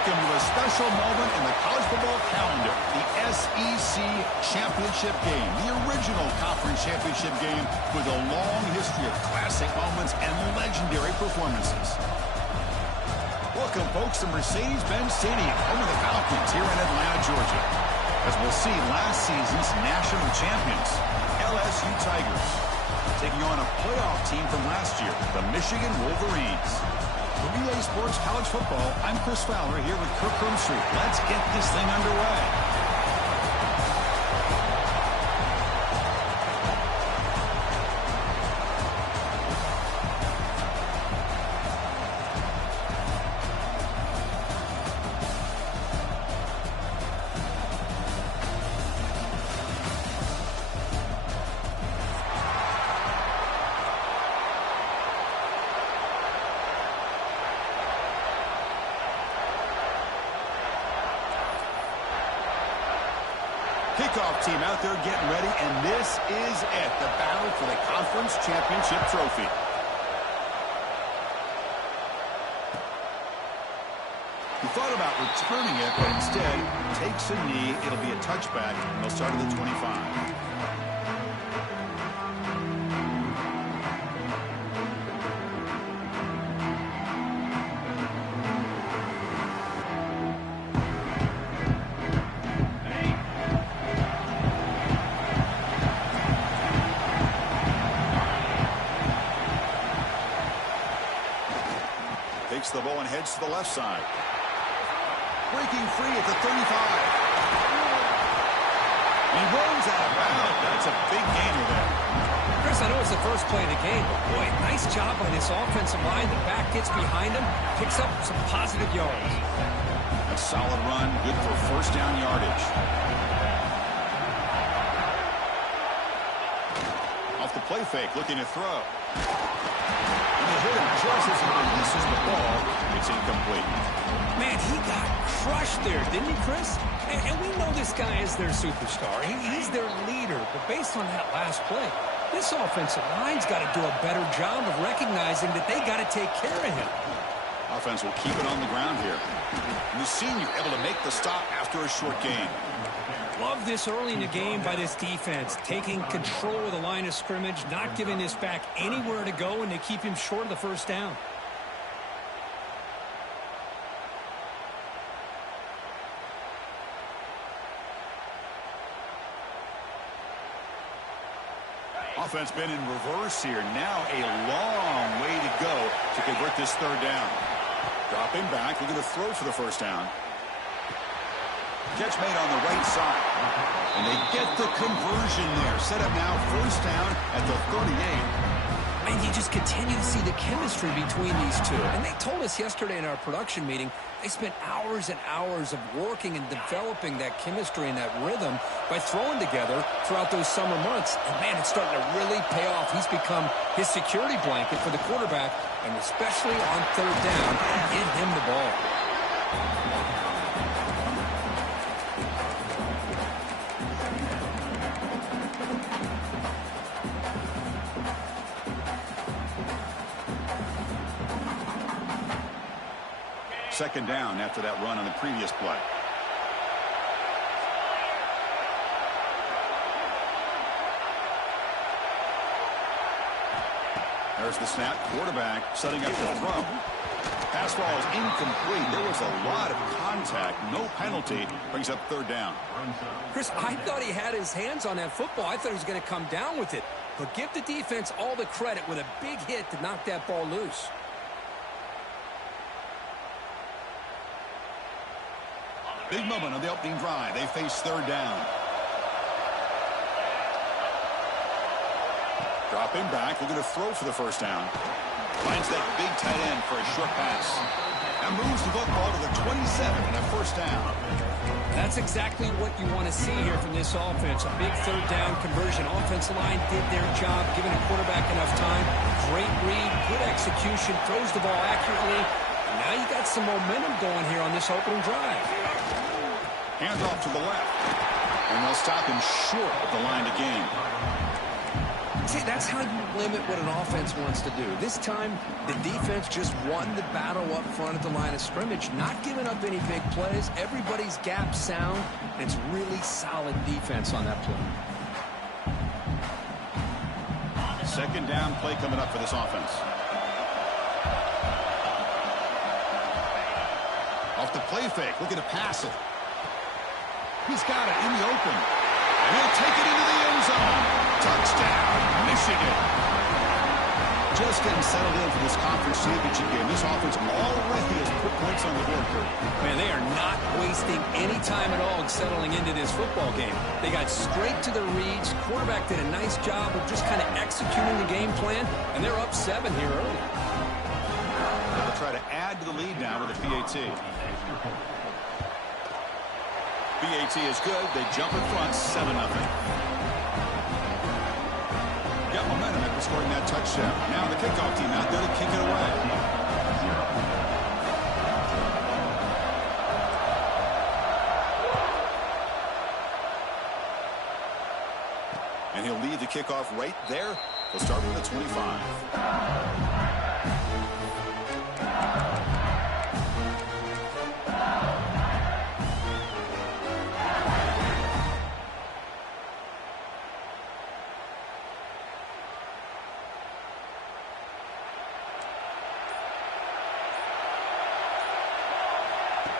Welcome to a special moment in the college football calendar, the SEC Championship game, the original conference championship game with a long history of classic moments and legendary performances. Welcome, folks, to Mercedes-Benz Stadium, home of the Falcons here in Atlanta, Georgia. As we'll see, last season's national champions, LSU Tigers, taking on a playoff team from last year, the Michigan Wolverines. For EA Sports College Football, I'm Chris Fowler here with Kirk Crumpstreet. Let's get this thing underway. Kickoff team out there getting ready, and this is it, the battle for the conference championship trophy. He thought about returning it, but instead takes a knee. It'll be a touchback, and they'll start at the 25. Takes the ball and heads to the left side. Breaking free at the 35. He runs out of bounds. That's a big gainer there. Chris, I know it's the first play of the game, but boy, nice job by this offensive line. The back gets behind him, picks up some positive yards. A solid run, good for first down yardage. Off the play fake, looking to throw. And they hit him just as he releases the ball. It's incomplete. Man, he got crushed there, didn't he, Chris? And we know this guy is their superstar. He's their leader. But based on that last play, this offensive line's got to do a better job of recognizing that they got to take care of him. Offense will keep it on the ground here. And the senior able to make the stop after a short gain. Love this early in the game by this defense, taking control of the line of scrimmage, not giving this back anywhere to go, and they keep him short of the first down. Offense been in reverse here. Now a long way to go to convert this third down. Dropping back, looking to throw for the first down. Catch made on the right side. And they get the conversion there. Set up now, first down at the 38. And you just continue to see the chemistry between these two. And they told us yesterday in our production meeting, they spent hours and hours of working and developing that chemistry and that rhythm by throwing together throughout those summer months. And, man, it's starting to really pay off. He's become his security blanket for the quarterback, and especially on third down, get him the ball. Second down after that run on the previous play. There's the snap. Quarterback setting up the throw. Pass ball is incomplete. There was a lot of contact. No penalty. Brings up third down. Chris, I thought he had his hands on that football. I thought he was going to come down with it. But give the defense all the credit with a big hit to knock that ball loose. Big moment on the opening drive. They face third down. Dropping back, looking to throw for the first down. Finds that big tight end for a short pass. And moves the football to the 27 and a first down. That's exactly what you want to see here from this offense. A big third down conversion. Offensive line did their job, giving the quarterback enough time. Great read, good execution, throws the ball accurately. And now you got some momentum going here on this opening drive. Hands off to the left. And they'll stop him short of the line to gain. say that's how you limit what an offense wants to do. This time, the defense just won the battle up front at the line of scrimmage, not giving up any big plays. Everybody's gap sound, and it's really solid defense on that play. Second down play coming up for this offense. Off the play fake, looking to pass it. He's got it in the open. He'll take it into the end zone. Touchdown, Michigan. Just getting settled in for this conference championship game. This offense already has put points on the board. Man, they are not wasting any time at all settling into this football game. They got straight to the reads. Quarterback did a nice job of just kind of executing the game plan, and they're up 7 here early. They'll try to add to the lead now with a PAT. PAT is good. They jump in front, 7-0. Got momentum after scoring that touchdown. Now the kickoff team out there to kick it away. And he'll lead the kickoff right there. He'll start with the 25.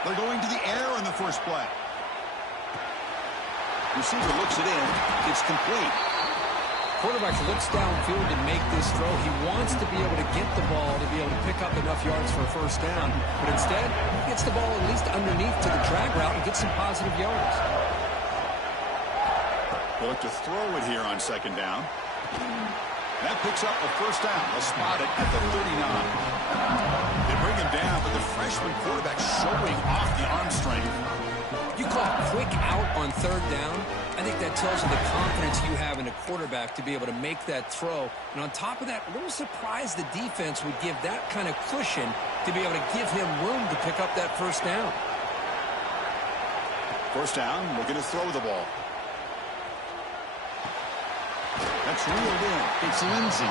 They're going to the air on the first play. Receiver looks it in. It's complete. Quarterback looks downfield to make this throw. He wants to be able to get the ball to be able to pick up enough yards for a first down. But instead, he gets the ball at least underneath to the drag route and gets some positive yards. They'll look to throw it here on second down. That picks up a first down. They'll spot it at the 39. They bring him down, but the freshman quarterback showing off the arm strength. You call a quick out on third down. I think that tells you the confidence you have in a quarterback to be able to make that throw. And on top of that, a little surprised the defense would give that kind of cushion to be able to give him room to pick up that first down. First down, looking to throw the ball. That's reeled in. It's Lindsey.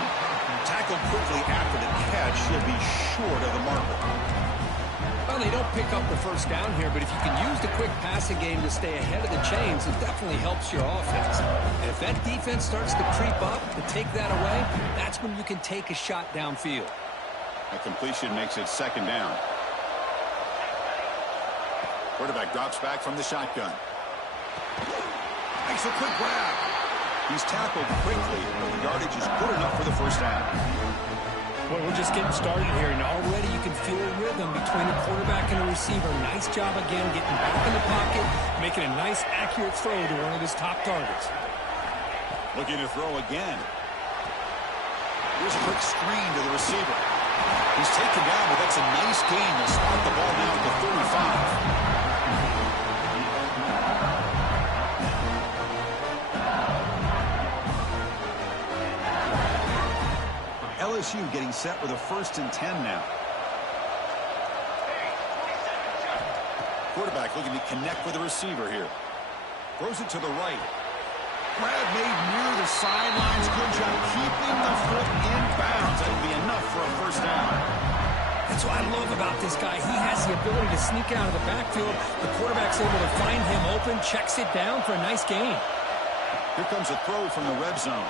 Tackled quickly after the catch. He'll be short of the marker. Well, they don't pick up the first down here, but if you can use the quick passing game to stay ahead of the chains, it definitely helps your offense. And if that defense starts to creep up to take that away, that's when you can take a shot downfield. A completion makes it second down. Quarterback drops back from the shotgun. Makes a quick grab. He's tackled quickly, but the yardage is good enough for the first down. Well, we're just getting started here, and already you can feel a rhythm between the quarterback and the receiver. Nice job again getting back in the pocket, making a nice, accurate throw to one of his top targets. Looking to throw again. Here's a quick screen to the receiver. He's taken down, but that's a nice gain. They'll spot the ball now at the 35. LSU getting set with a 1st and 10 now. Quarterback looking to connect with the receiver here. Throws it to the right. Grab made near the sidelines. Good job keeping the foot in bounds. That'll be enough for a first down. That's what I love about this guy. He has the ability to sneak out of the backfield. The quarterback's able to find him open, checks it down for a nice gain. Here comes a throw from the red zone.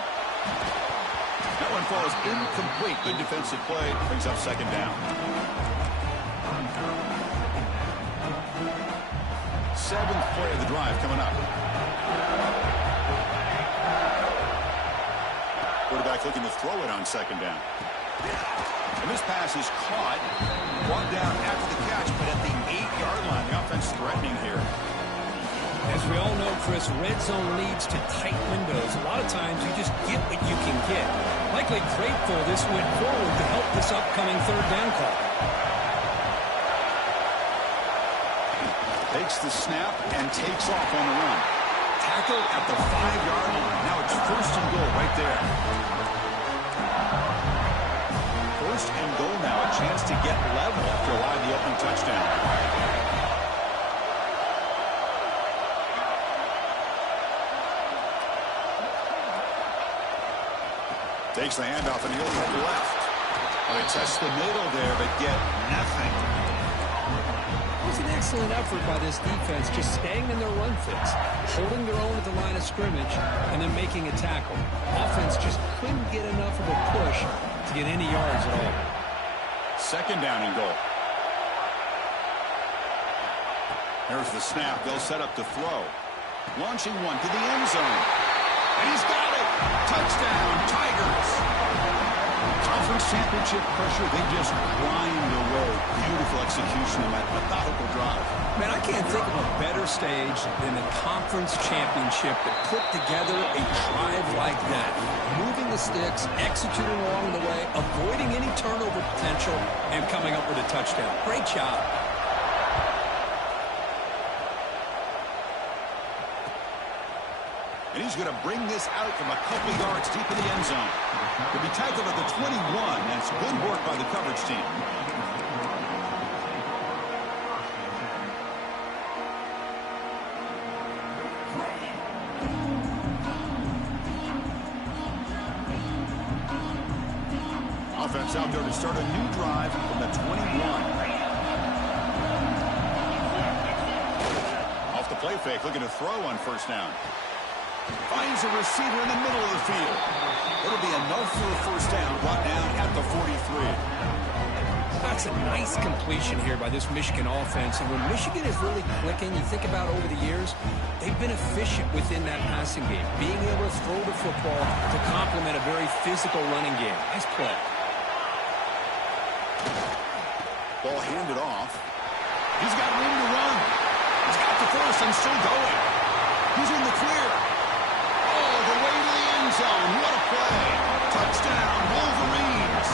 That one falls incomplete. Good defensive play. Brings up second down. 7th play of the drive coming up. Quarterback looking to throw it on second down. And this pass is caught. Brought down after the catch, but at the 8-yard line. The offense threatening here. As we all know, Chris, red zone leads to tight windows. A lot of times you just get what you can get. Likely grateful this went forward to help this upcoming third down call. Takes the snap and takes off on the run. Tackled at the 5-yard line. Now it's 1st and goal right there. 1st and goal now. A chance to get level after allowing the opening touchdown. Takes the handoff and he'll look left. They test the middle there, but get nothing. It was an excellent effort by this defense, just staying in their run fits, holding their own at the line of scrimmage, and then making a tackle. Offense just couldn't get enough of a push to get any yards at all. Second down and goal. Here's the snap. They'll set up to throw. Launching one to the end zone. And he's got it. Touchdown, Tigers. Conference championship pressure, they just grind away. Beautiful execution in that methodical drive. Man, I can't think of a better stage than the conference championship that put together a drive like that. Moving the sticks, executing along the way, avoiding any turnover potential, and coming up with a touchdown. Great job. And he's going to bring this out from a couple yards deep in the end zone. He'll be tackled at the 21. That's good work by the coverage team. Offense out there to start a new drive from the 21. Off the play fake, looking to throw on first down. Finds a receiver in the middle of the field. It'll be enough for a first down, brought down at the 43. That's a nice completion here by this Michigan offense. And when Michigan is really clicking, you think about over the years, they've been efficient within that passing game, being able to throw the football to complement a very physical running game. Nice play. Ball handed off. He's got room to run. He's got the first and still going. He's in the clear. The way to the end zone. What a play. Touchdown, Wolverines.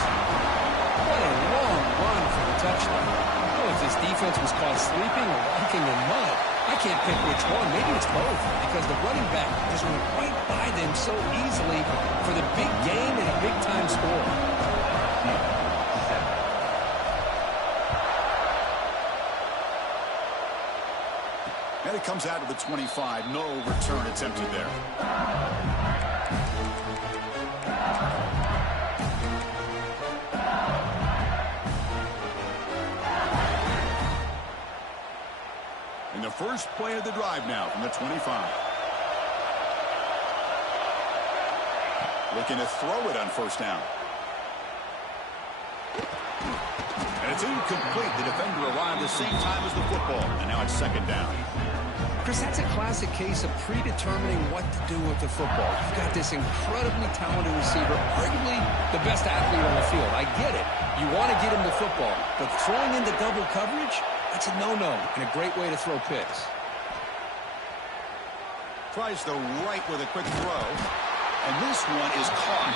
What a long run for the touchdown. I don't know if this defense was caught sleeping or walking in mud. I can't pick which one. Maybe it's both, because the running back just went right by them so easily for the big game and a big-time score. And it comes out of the 25. No return attempted there. In the first play of the drive now from the 25. Looking to throw it on first down. And it's incomplete. The defender arrived the same time as the football. And now it's second down. Chris, that's a classic case of predetermining what to do with the football. You've got this incredibly talented receiver, arguably the best athlete on the field. I get it. You want to get him the football. But throwing into double coverage, that's a no-no and a great way to throw picks. Tries the right with a quick throw. And this one is caught.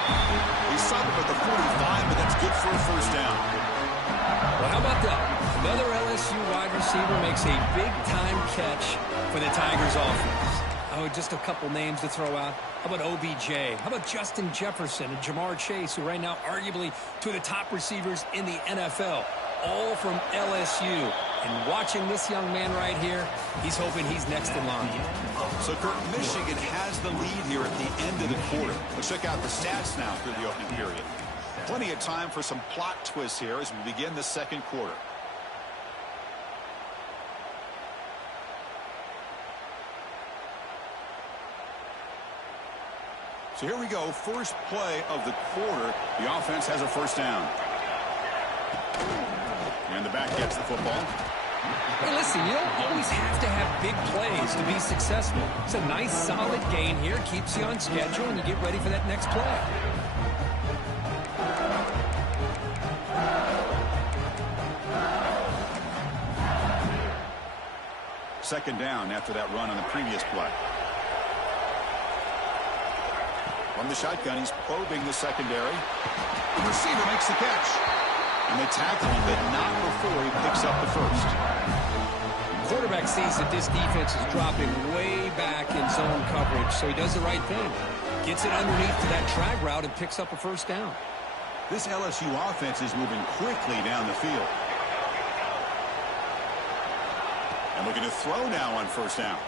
He stopped at the 45, but that's good for a first down. Well, how about that? Another LSU wide receiver makes a big-time catch for the Tigers offense. Oh, just a couple names to throw out. How about OBJ? How about Justin Jefferson and Jamar Chase, who right now arguably two of the top receivers in the NFL, all from LSU. And watching this young man right here, he's hoping he's next in line. So, Kurt, Michigan has the lead here at the end of the quarter. Let's check out the stats now through the opening period. Plenty of time for some plot twists here as we begin the second quarter. So here we go, first play of the quarter. The offense has a first down. And the back gets the football. Hey, listen, you don't always have to have big plays to be successful. It's a nice, solid gain here. Keeps you on schedule, and you get ready for that next play. Second down after that run on the previous play. From the shotgun, he's probing the secondary. The receiver makes the catch. And they tackle him, but not before he picks up the first. Quarterback sees that this defense is dropping way back in zone coverage, so he does the right thing. Gets it underneath to that drag route and picks up a first down. This LSU offense is moving quickly down the field. And looking to throw now on first down.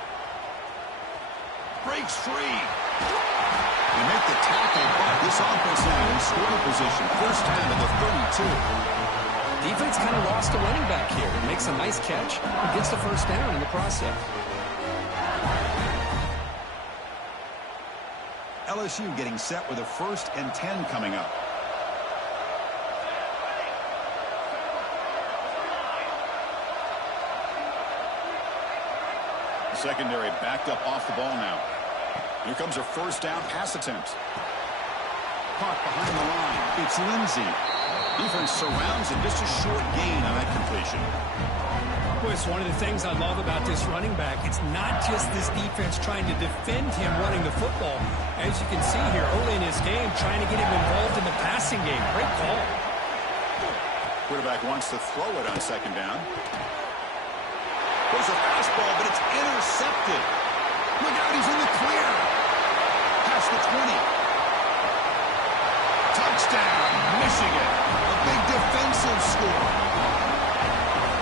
Breaks free. They make the tackle, but this offense now in scoring position. First down to the 32. Defense kind of lost a running back here. Makes a nice catch and gets the first down in the process. LSU getting set with a 1st and 10 coming up. The secondary backed up off the ball now. Here comes a first down pass attempt. Caught behind the line. It's Lindsey. Defense surrounds him. Just a short gain on that completion. Boy, it's one of the things I love about this running back. It's not just this defense trying to defend him running the football. As you can see here early in his game, trying to get him involved in the passing game. Great call. Quarterback wants to throw it on second down. There's a fastball, but it's intercepted. Look out, he's in the clear. Past the 20. Touchdown, Michigan. A big defensive score.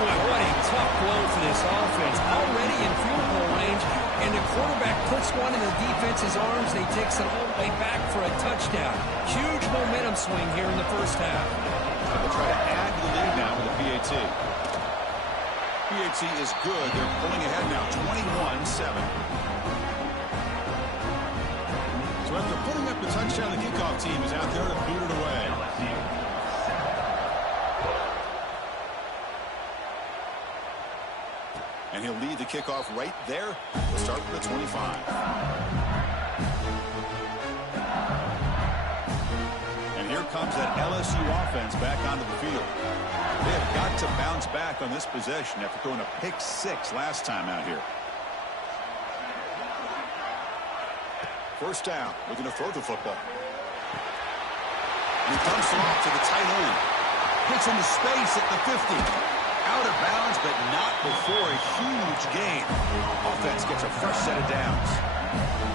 Boy, what a tough blow for this offense. Already in field goal range, and the quarterback puts one in the defense's arms, and he takes it all the way back for a touchdown. Huge momentum swing here in the first half. They'll try to add to the lead now with a PAT. PAT is good. They're pulling ahead now, 21-7. So after putting up the touchdown, the kickoff team is out there to boot it away. And he'll lead the kickoff right there. We'll start from the 25. And here comes that LSU offense back onto the field. They have got to bounce back on this possession after throwing a pick-6 last time out here. First down, looking to throw the football. And he dumps it off to the tight end. Gets into space at the 50. Out of bounds, but not before a huge gain. Offense gets a fresh set of downs.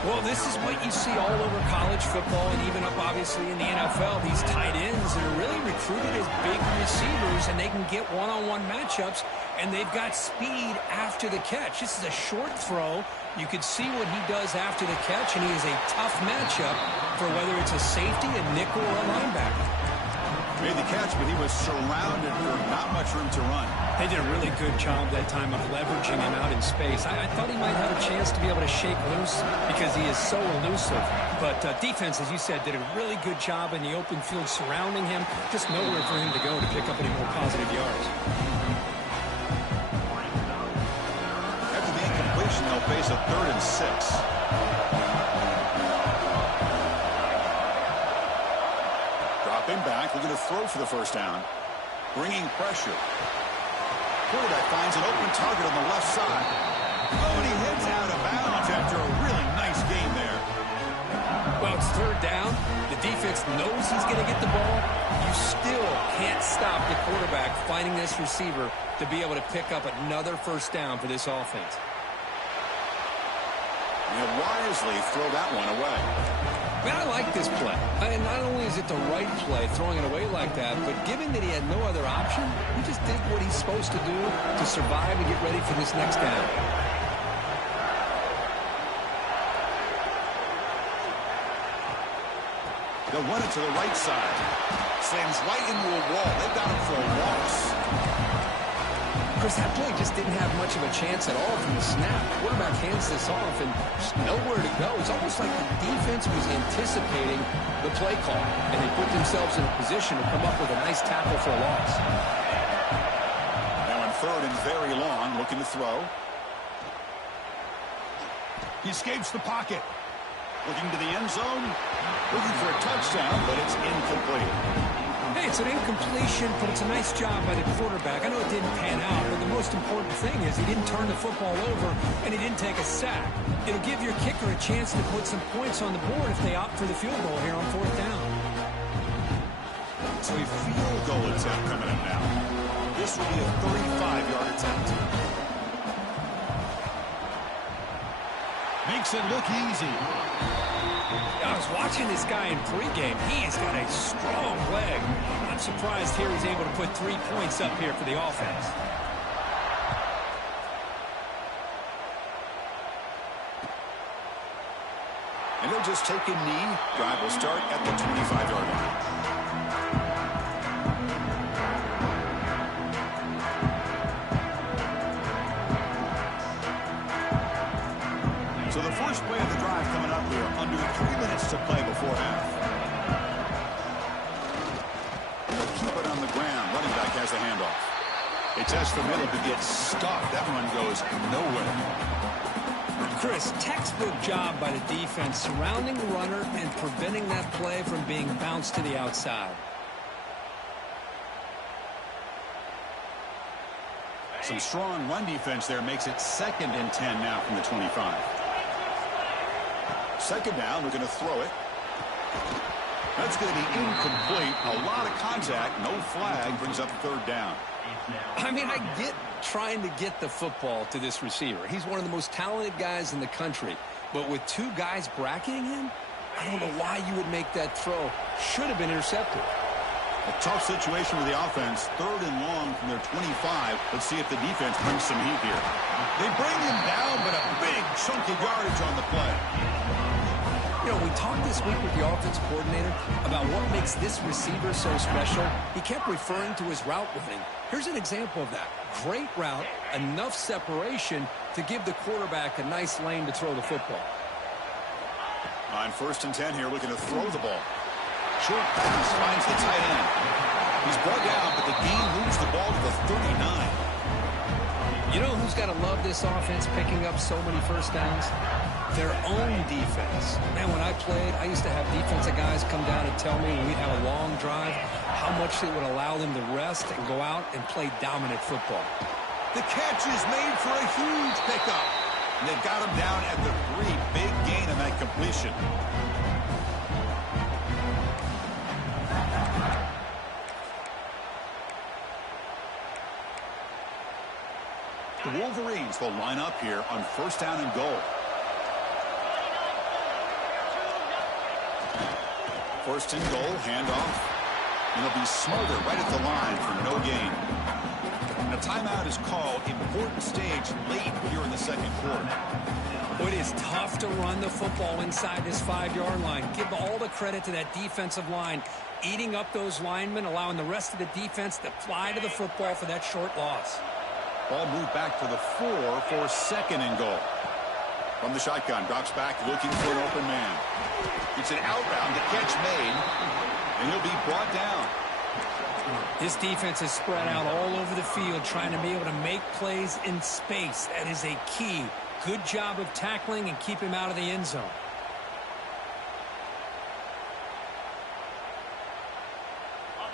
Well, this is what you see all over college football and even up, obviously, in the NFL. These tight ends that are really recruited as big receivers, and they can get one-on-one matchups, and they've got speed after the catch. This is a short throw. You could see what he does after the catch, and he is a tough matchup for whether it's a safety, a nickel, or a linebacker. Made the catch, but he was surrounded for not much room to run. They did a really good job that time of leveraging him out in space. I thought he might have a chance to be able to shake loose because he is so elusive. But defense, as you said, did a really good job in the open field surrounding him. Just nowhere for him to go to pick up any more positive yards. After the incompletion, they'll face a 3rd and 6. Dropping back, looking to throw for the first down. Bringing pressure. Quarterback finds an open target on the left side. Oh, and he heads out of bounds after a really nice game there. Well, it's 3rd down. The defense knows he's going to get the ball. You still can't stop the quarterback finding this receiver to be able to pick up another first down for this offense. And wisely throw that one away. Man, I like this play. And not only is it the right play, throwing it away like that, but given that he had no other option, he just did what he's supposed to do to survive and get ready for this next down. They'll run it to the right side. Slams right into a wall. They've got him for a loss. Chris, that play just didn't have much of a chance at all from the snap. Quarterback hands this off and just nowhere to go. It's almost like the defense was anticipating the play call, and they put themselves in a position to come up with a nice tackle for a loss. Now in 3rd and very long, looking to throw. He escapes the pocket. Looking to the end zone. Looking for a touchdown, but it's incomplete. Hey, it's an incompletion, but it's a nice job by the quarterback. I know it didn't pan out, but the most important thing is he didn't turn the football over, and he didn't take a sack. It'll give your kicker a chance to put some points on the board if they opt for the field goal here on 4th down. So a field goal attempt coming up now. This will be a 35-yard attempt. Makes it look easy. I was watching this guy in pregame. He has got a strong leg. I'm surprised here he's able to put 3 points up here for the offense. And they'll just take a knee. Drive will start at the 25-yard line. So the first play of the drive coming up here. Under 3 minutes to play before half. They'll keep it on the ground. Running back has the handoff. They test the middle to get stuffed. That one goes nowhere. Chris, textbook job by the defense surrounding the runner and preventing that play from being bounced to the outside. Some strong run defense there makes it 2nd and 10 now from the 25. Second down, we're going to throw it. That's going to be incomplete. A lot of contact, no flag, brings up 3rd down. I mean, I get trying to get the football to this receiver. He's one of the most talented guys in the country. But with 2 guys bracketing him, I don't know why you would make that throw. Should have been intercepted. A tough situation with the offense. 3rd and long from their 25. Let's see if the defense brings some heat here. They bring him down, but a big chunk of yardage on the play. You know, we talked this week with the offense coordinator about what makes this receiver so special. He kept referring to his route running. Here's an example of that. Great route, enough separation to give the quarterback a nice lane to throw the football. On 1st and 10 here, looking to throw the ball. Short pass finds the tight end. He's brought down, but the gain moves the ball to the 39. You know who's got to love this offense picking up so many first downs? Their own defense. Man, when I played, I used to have defensive guys come down and tell me when we'd have a long drive how much it would allow them to rest and go out and play dominant football. The catch is made for a huge pickup. And they've got him down at the 3. Big gain on that completion. The Wolverines will line up here on 1st down and goal. 1st and goal, handoff. And they'll be smarter right at the line for no gain. And a timeout is called. Important stage late here in the 2nd quarter. It is tough to run the football inside this 5-yard line. Give all the credit to that defensive line, eating up those linemen, allowing the rest of the defense to fly to the football for that short loss. Ball moved back to the 4 for 2nd and goal. From the shotgun, drops back looking for an open man. It's an outbound, the catch made, and he'll be brought down. This defense is spread out all over the field, trying to be able to make plays in space. That is a key. Good job of tackling and keep him out of the end zone.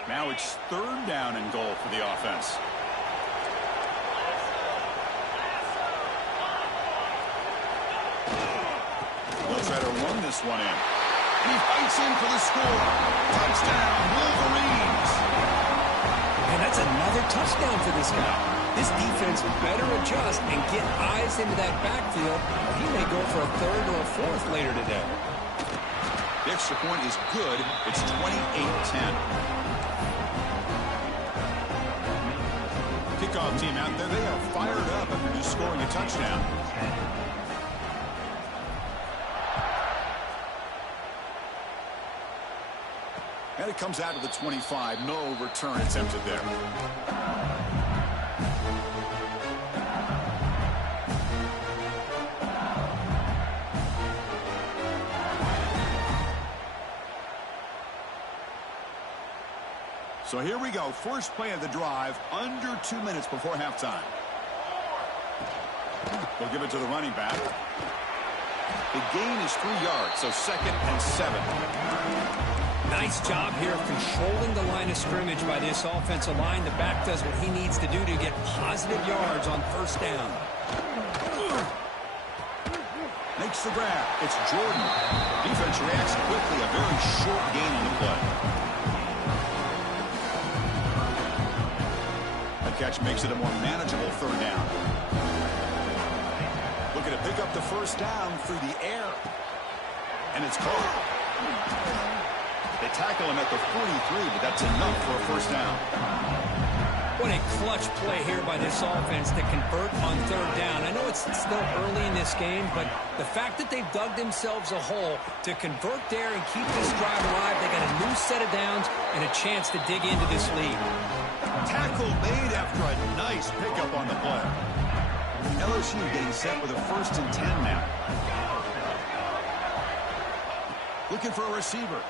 Now it's 3rd down and goal for the offense. They'll try to run this one in. And he fights in for the score. Touchdown, Wolverines. And that's another touchdown for this guy. This defense better adjust and get eyes into that backfield. He may go for a 3rd or a 4th later today. The extra point is good. It's 28-10. Kickoff team out there, they are fired up after just scoring a touchdown. And it comes out of the 25. No return attempted there. So here we go. First play of the drive, under 2 minutes before halftime. They'll give it to the running back. The gain is 3 yards, so 2nd and 7. Nice job here of controlling the line of scrimmage by this offensive line. The back does what he needs to do to get positive yards on 1st down. Makes the grab. It's Jordan. Defense reacts quickly. A very short gain on the play. That catch makes it a more manageable 3rd down. Looking to pick up the 1st down through the air. And it's caught. They tackle him at the 43, but that's enough for a 1st down. What a clutch play here by this offense to convert on third down. I know it's still early in this game, but the fact that they've dug themselves a hole to convert there and keep this drive alive, they got a new set of downs and a chance to dig into this lead. Tackle made after a nice pickup on the play. LSU getting set with a 1st and 10 now. Looking for a receiver.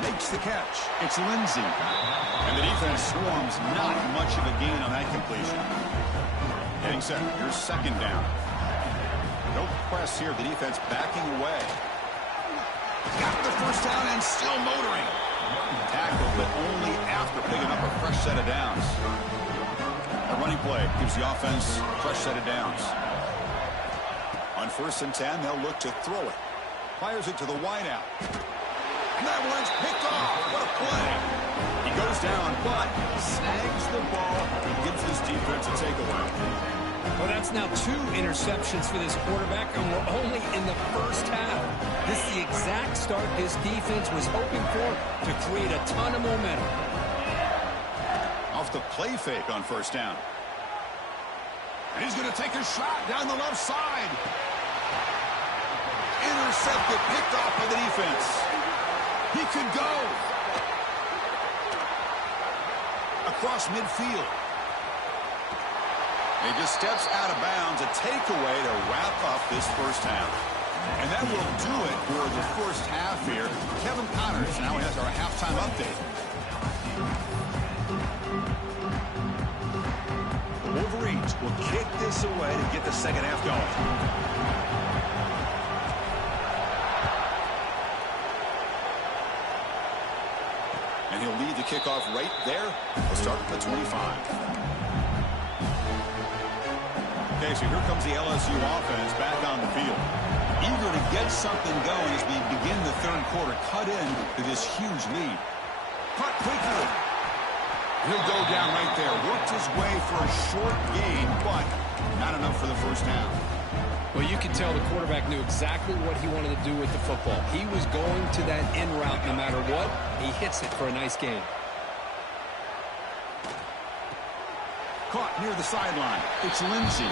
Makes the catch. It's Lindsey. And the defense swarms. Not much of a gain on that completion. Getting set. Here's 2nd down. No press here. The defense backing away. Got the 1st down and still motoring. Tackled, but only after picking up a fresh set of downs. A running play gives the offense a fresh set of downs. On 1st and 10, they'll look to throw it. Fires it to the wideout. And that one's picked off. What a play. He goes down, but snags the ball and gives his defense a takeaway. Well, that's now 2 interceptions for this quarterback, and we're only in the 1st half. This is the exact start this defense was hoping for to create a ton of momentum. Off the play fake on 1st down. And he's going to take a shot down the left side. Intercepted, picked off by the defense. He could go. Across midfield. He just steps out of bounds, a takeaway to wrap up this 1st half. And that will do it for the 1st half here. Kevin Connors now has our halftime update. The Wolverines will kick this away to get the 2nd half going. And he'll lead the kickoff right there. We'll start at the 25. Okay, so here comes the LSU offense back on the field. Eager to get something going as we begin the 3rd quarter. Cut in to this huge lead. Cut quickly. He'll go down right there. Worked his way for a short gain, but not enough for the 1st half. Well, you can tell the quarterback knew exactly what he wanted to do with the football. He was going to that in route no matter what. He hits it for a nice gain. Caught near the sideline. It's Lindsey.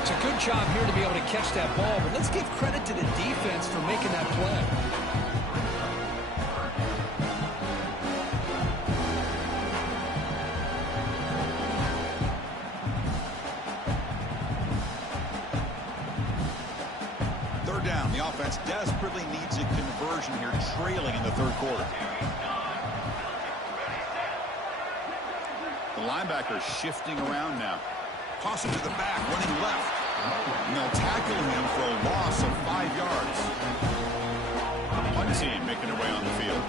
It's a good job here to be able to catch that ball, but let's give credit to the defense for making that play. Down. The offense desperately needs a conversion here, trailing in the 3rd quarter. The linebacker shifting around now. Toss it to the back, running left. And they'll tackle him for a loss of 5 yards. One team making their way on the field.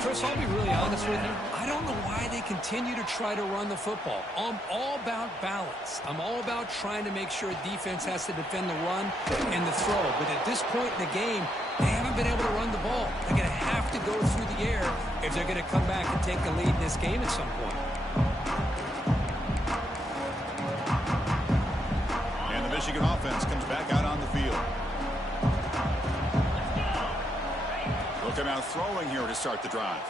Chris, I'll be really honest with you. I don't know why they continue to try to run the football. I'm all about balance. I'm all about trying to make sure defense has to defend the run and the throw. But at this point in the game, they haven't been able to run the ball. They're going to have to go through the air if they're going to come back and take the lead in this game at some point. And the Michigan offense comes back out on the field. They'll come out throwing here to start the drive.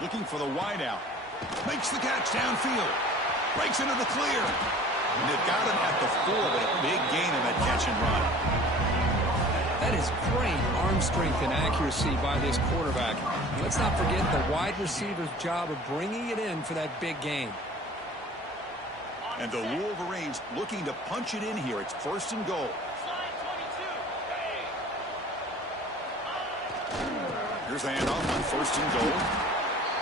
Looking for the wideout. Makes the catch downfield. Breaks into the clear. And they've got him at the 4, but a big gain in that catch and run. That is great arm strength and accuracy by this quarterback. And let's not forget the wide receiver's job of bringing it in for that big gain. And the Wolverines looking to punch it in here. It's 1st and goal. Here's the handoff on 1st and goal.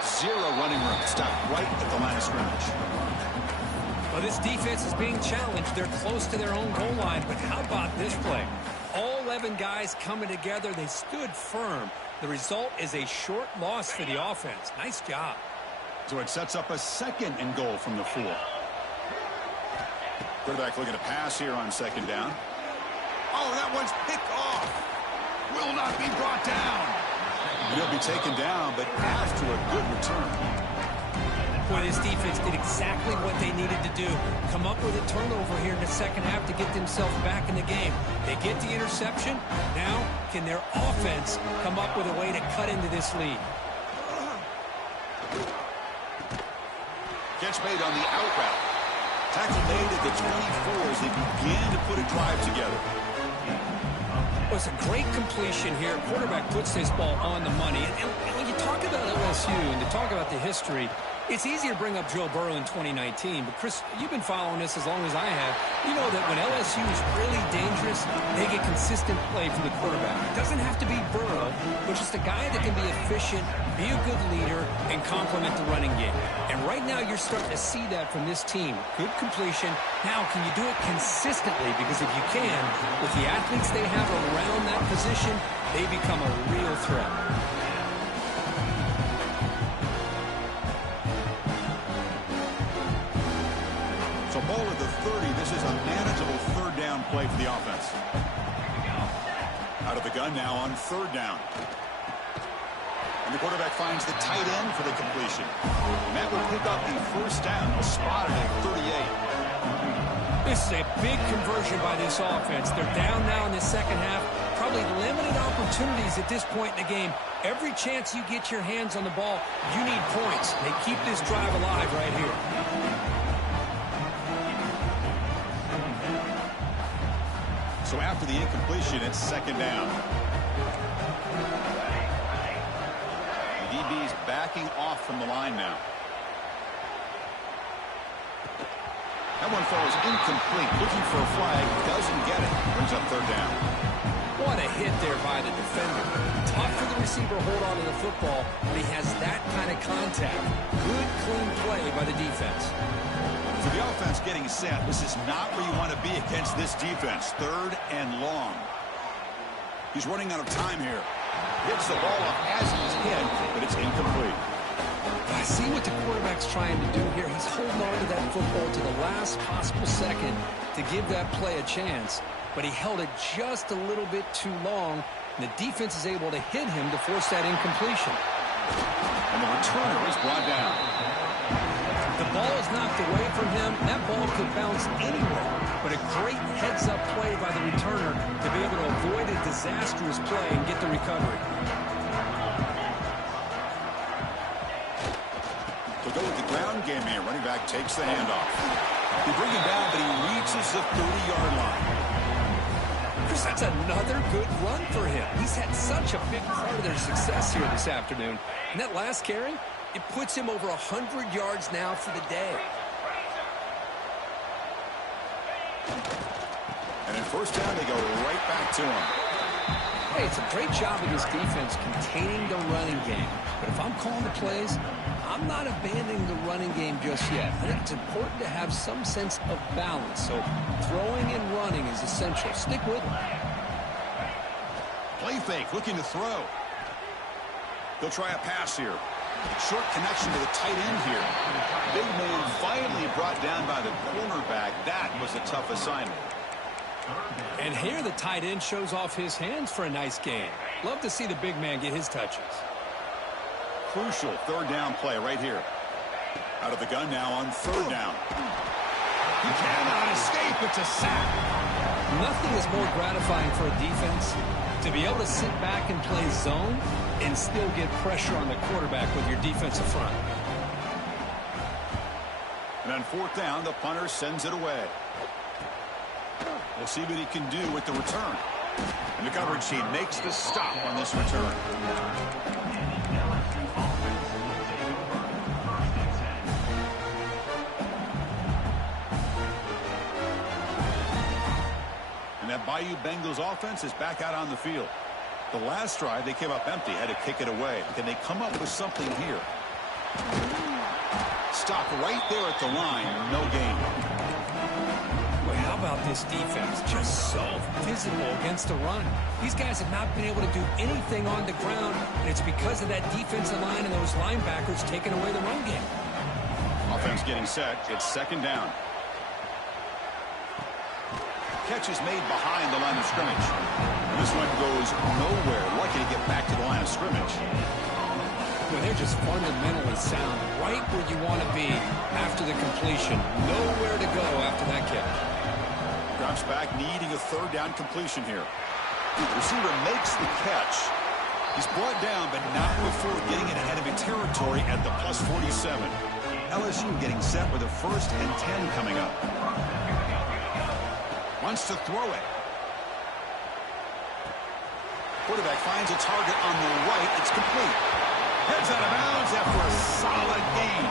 0 running room. Stopped right at the line of scrimmage. Well, this defense is being challenged. They're close to their own goal line, but how about this play? All 11 guys coming together. They stood firm. The result is a short loss for the offense. Nice job. So it sets up a 2nd and goal from the 4. Quarterback looking to pass here on 2nd down. Oh, that one's picked off. Will not be brought down. He'll be taken down, but after a good return. Boy, this defense did exactly what they needed to do. Come up with a turnover here in the 2nd half to get themselves back in the game. They get the interception. Now, can their offense come up with a way to cut into this lead? Catch made on the out route. Tackle made at the 24 as they begin to put a drive together. Well, it's a great completion here. Quarterback puts this ball on the money. And when you talk about LSU and to talk about the history, it's easy to bring up Joe Burrow in 2019. But, Chris, you've been following this as long as I have. You know that when LSU is really dangerous, they get consistent play from the quarterback. It doesn't have to be Burrow, but just a guy that can be efficient, be a good leader, and complement the running game. And right now you're starting to see that from this team. Good completion. Now, can you do it consistently? Because if you can, with the athletes they have around that position, they become a real threat. So ball at the 30. This is a manageable third down play for the offense. Out of the gun now on third down. And the quarterback finds the tight end for the completion. And that would pick up the first down. Spotted at 38. This is a big conversion by this offense. They're down now in the second half. Probably limited opportunities at this point in the game. Every chance you get your hands on the ball, you need points. They keep this drive alive right here. So after the incompletion, it's second down. The DB's backing off from the line now. That one falls incomplete. Looking for a flag. Doesn't get it. Brings up third down. What a hit there by the defender. Tough for the receiver to hold on to the football, but he has that kind of contact. Good, clean play by the defense. For the offense getting set, this is not where you want to be against this defense. Third and long. He's running out of time here. Hits the ball up as he's hit, but it's incomplete. I see what the quarterback's trying to do here. He's holding on to that football to the last possible second to give that play a chance, but he held it just a little bit too long, and the defense is able to hit him to force that incompletion. And the returner is brought down. The ball is knocked away from him. That ball could bounce anywhere, but a great heads-up play by the returner to be able to avoid a disastrous play and get the recovery. They'll go with the ground game here. Running back takes the handoff. They bring him down, but he reaches the 30-yard line. Chris, that's another good run for him. He's had such a big part of their success here this afternoon. And that last carry, it puts him over 100 yards now for the day. And in first down, they go right back to him. Hey, it's a great job of this defense containing the running game. But if I'm calling the plays, I'm not abandoning the running game just yet. I think it's important to have some sense of balance. So throwing and running is essential. Stick with it. Play fake, looking to throw. They'll try a pass here. Short connection to the tight end here. Big man finally brought down by the cornerback. That was a tough assignment. And here the tight end shows off his hands for a nice game. Love to see the big man get his touches. Crucial third down play right here. Out of the gun now on third down. He cannot escape. It's a sack. Nothing is more gratifying for a defense to be able to sit back and play zone and still get pressure on the quarterback with your defensive front. And on fourth down, the punter sends it away. We'll see what he can do with the return. And the coverage team makes the stop on this return. And that Bayou Bengals offense is back out on the field. The last drive, they came up empty, had to kick it away. Can they come up with something here? Stop right there at the line, no gain. Well, how about this defense? Just so physical against the run. These guys have not been able to do anything on the ground, and it's because of that defensive line and those linebackers taking away the run game. Offense getting set. It's second down. Catch is made behind the line of scrimmage. And this one goes nowhere. Lucky to get back to the line of scrimmage. Well, they're just fundamentally sound, right where you want to be after the completion. Nowhere to go after that kick. Drops back, needing a third down completion here. Receiver makes the catch. He's brought down, but not before getting it ahead of a territory at the +47. LSU getting set with a 1st and 10 coming up. Wants to throw it. Quarterback finds a target on the right. It's complete. Heads out of bounds after a solid gain.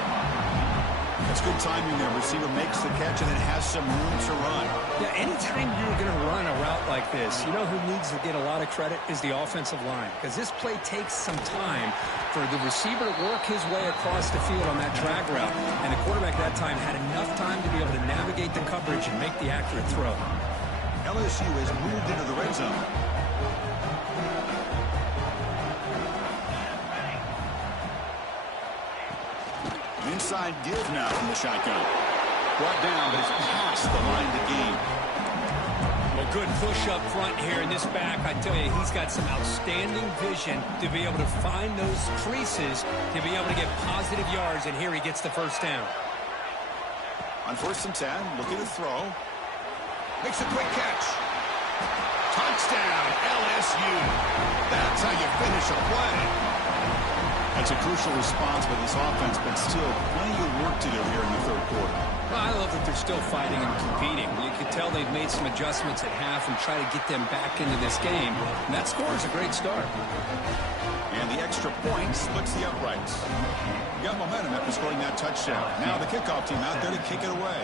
That's good timing there. Receiver makes the catch and then has some room to run. Yeah, anytime you're going to run a route like this, you know who needs to get a lot of credit is the offensive line. Because this play takes some time for the receiver to work his way across the field on that drag route. And the quarterback at that time had enough time to be able to navigate the coverage and make the accurate throw. LSU has moved into the red zone. Inside give now from the shotgun. Brought down, but it's past the line to gain. Well, good push up front here in this back. I tell you, he's got some outstanding vision to be able to find those creases, to be able to get positive yards, and here he gets the first down. On 1st and 10, looking to throw. Makes a quick catch. Touchdown, LSU. That's how you finish a play. That's a crucial response by this offense, but still plenty of work to do here in the 3rd quarter. Well, I love that they're still fighting and competing. You can tell they've made some adjustments at half and try to get them back into this game. And that score is a great start. And the extra point splits the uprights. Got momentum after scoring that touchdown. Now the kickoff team out there to kick it away.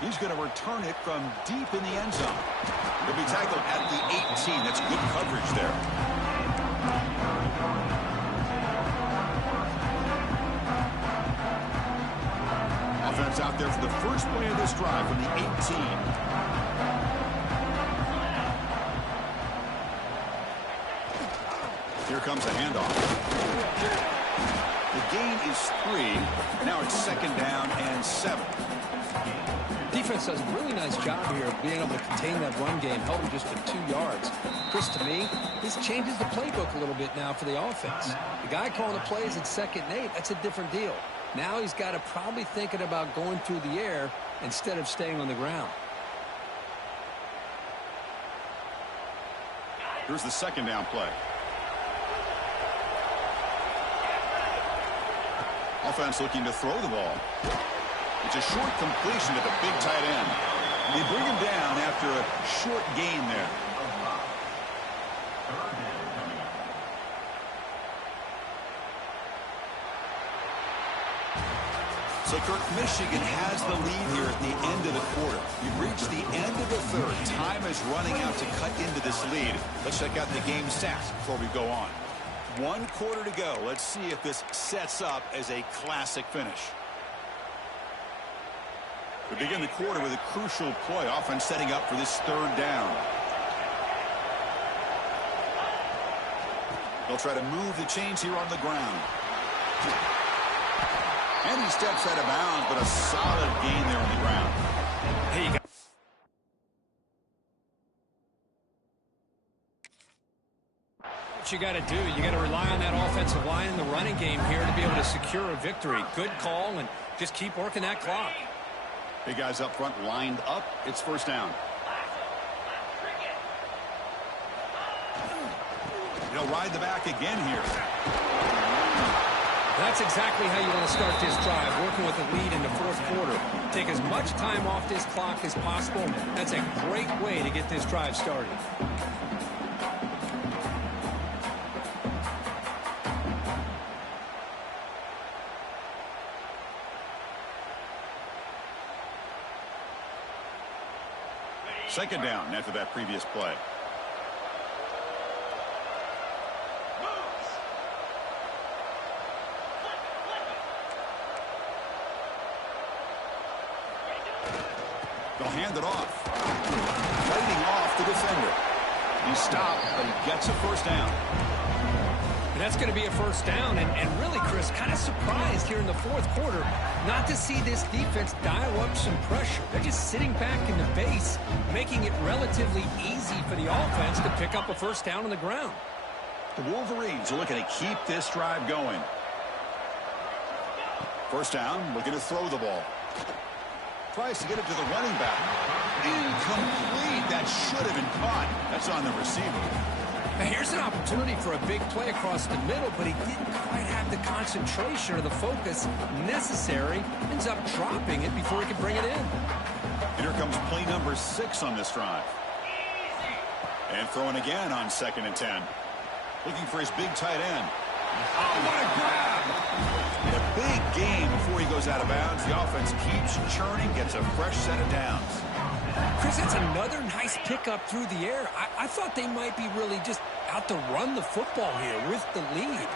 He's going to return it from deep in the end zone. He'll be tackled at the 18. That's good coverage there. Offense out there for the first play of this drive from the 18. Here comes a handoff. The gain is 3. Now it's 2nd down and 7. Defense does a really nice job here of being able to contain that run game, held him just for 2 yards. Chris, to me, this changes the playbook a little bit now for the offense. The guy calling the plays at 2nd and 8, that's a different deal. Now he's got to probably thinking about going through the air instead of staying on the ground. Here's the 2nd down play. Offense looking to throw the ball. It's a short completion to the big tight end. They bring him down after a short gain there. So, Kirk, Michigan has the lead here at the end of the quarter. We've reached the end of the 3rd. Time is running out to cut into this lead. Let's check out the game stats before we go on. 1 quarter to go. Let's see if this sets up as a classic finish. We begin the quarter with a crucial play. Offense setting up for this 3rd down. They'll try to move the chains here on the ground. And he steps out of bounds, but a solid gain there on the ground. Hey, you got what you got to do. You got to rely on that offensive line in the running game here to be able to secure a victory. Good call, and just keep working that clock. Big guys up front lined up. It's 1st down. He'll ride the back again here. That's exactly how you want to start this drive, working with a lead in the 4th quarter. Take as much time off this clock as possible. That's a great way to get this drive started. Second down after that previous play. They'll hand it off. Fighting off the defender. He stopped, but he gets a 1st down. And that's going to be a 1st down. And really, Chris, kind of surprised here in the 4th quarter not to see this defense dial up some pressure. They're just sitting back in the base, making it relatively easy for the offense to pick up a 1st down on the ground. The Wolverines are looking to keep this drive going. 1st down, looking to throw the ball. Tries to get it to the running back. Incomplete. That should have been caught. That's on the receiver. Now here's an opportunity for a big play across the middle, but he didn't quite have the concentration or the focus necessary. Ends up dropping it before he could bring it in. And here comes play number 6 on this drive. And throwing again on 2nd and 10. Looking for his big tight end. Oh, what a grab! And a big gain before he goes out of bounds. The offense keeps churning, gets a fresh set of downs. Chris, that's another nice pickup through the air. I thought they might be really just out to run the football here with the lead.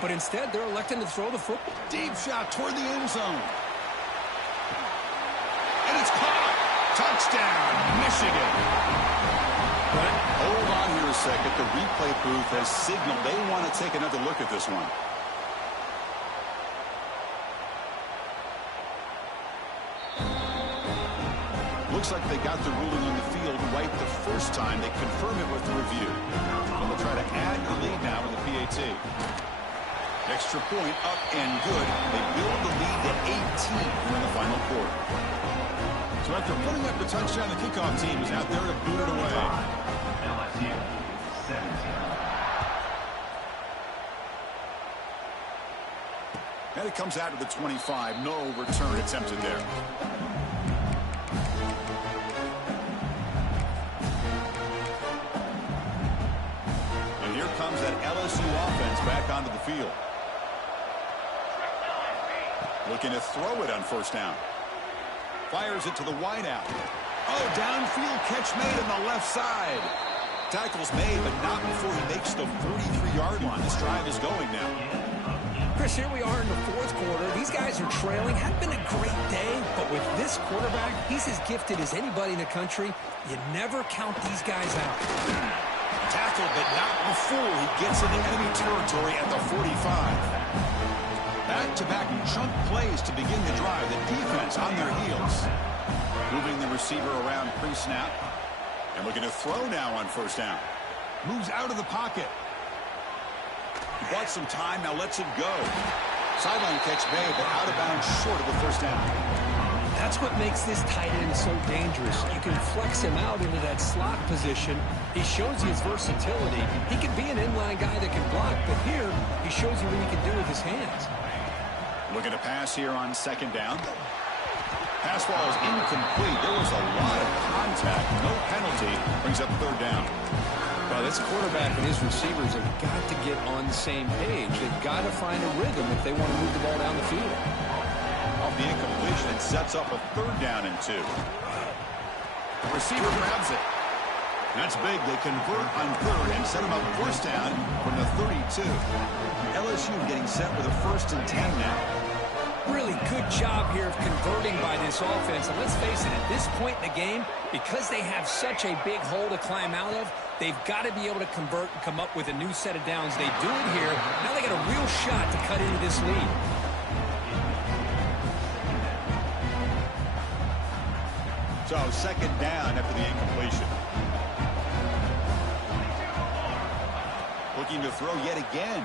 But instead, they're electing to throw the football. Deep shot toward the end zone. And it's caught. Touchdown, Michigan. But hold on here a second. The replay booth has signaled they want to take another look at this one. Looks like they got the ruling on the field right the first time. They confirm it with the review. And they'll try to add the lead now with the PAT. Extra point up and good. They build the lead to 18 here in the final quarter. So after putting up the touchdown, the kickoff team is out there to boot it away. LSU 17. And it comes out to the 25. No return attempted there. And here comes that LSU offense back onto the field. Looking to throw it on first down. Fires it to the wideout. Oh, downfield catch made on the left side. Tackle's made, but not before he makes the 43-yard line. This drive is going now. Chris, here we are in the 4th quarter. These guys are trailing. Hadn't been a great day, but with this quarterback, he's as gifted as anybody in the country. You never count these guys out. Tackled, but not before he gets into enemy territory at the 45. Back-to-back chunk plays to begin the drive. The defense on their heels. Moving the receiver around pre-snap. And looking to throw now on first down. Moves out of the pocket. He bought some time, now lets it go. Sideline catch made, but out of bounds short of the first down. That's what makes this tight end so dangerous. You can flex him out into that slot position. He shows you his versatility. He can be an inline guy that can block, but here he shows you what he can do with his hands. Looking to pass here on second down. Pass ball is incomplete. There was a lot of contact. No penalty. Brings up third down. Well, this quarterback and his receivers have got to get on the same page. They've got to find a rhythm if they want to move the ball down the field. Off the incompletion, it sets up a third down and 2. The receiver grabs it. That's big. They convert on third and set him up first down from the 32. LSU getting set with a 1st and 10 now. Really good job here of converting by this offense. And let's face it, at this point in the game, because they have such a big hole to climb out of, they've got to be able to convert and come up with a new set of downs. They do it here. Now they got a real shot to cut into this lead. So second down after the incompletion. Looking to throw yet again.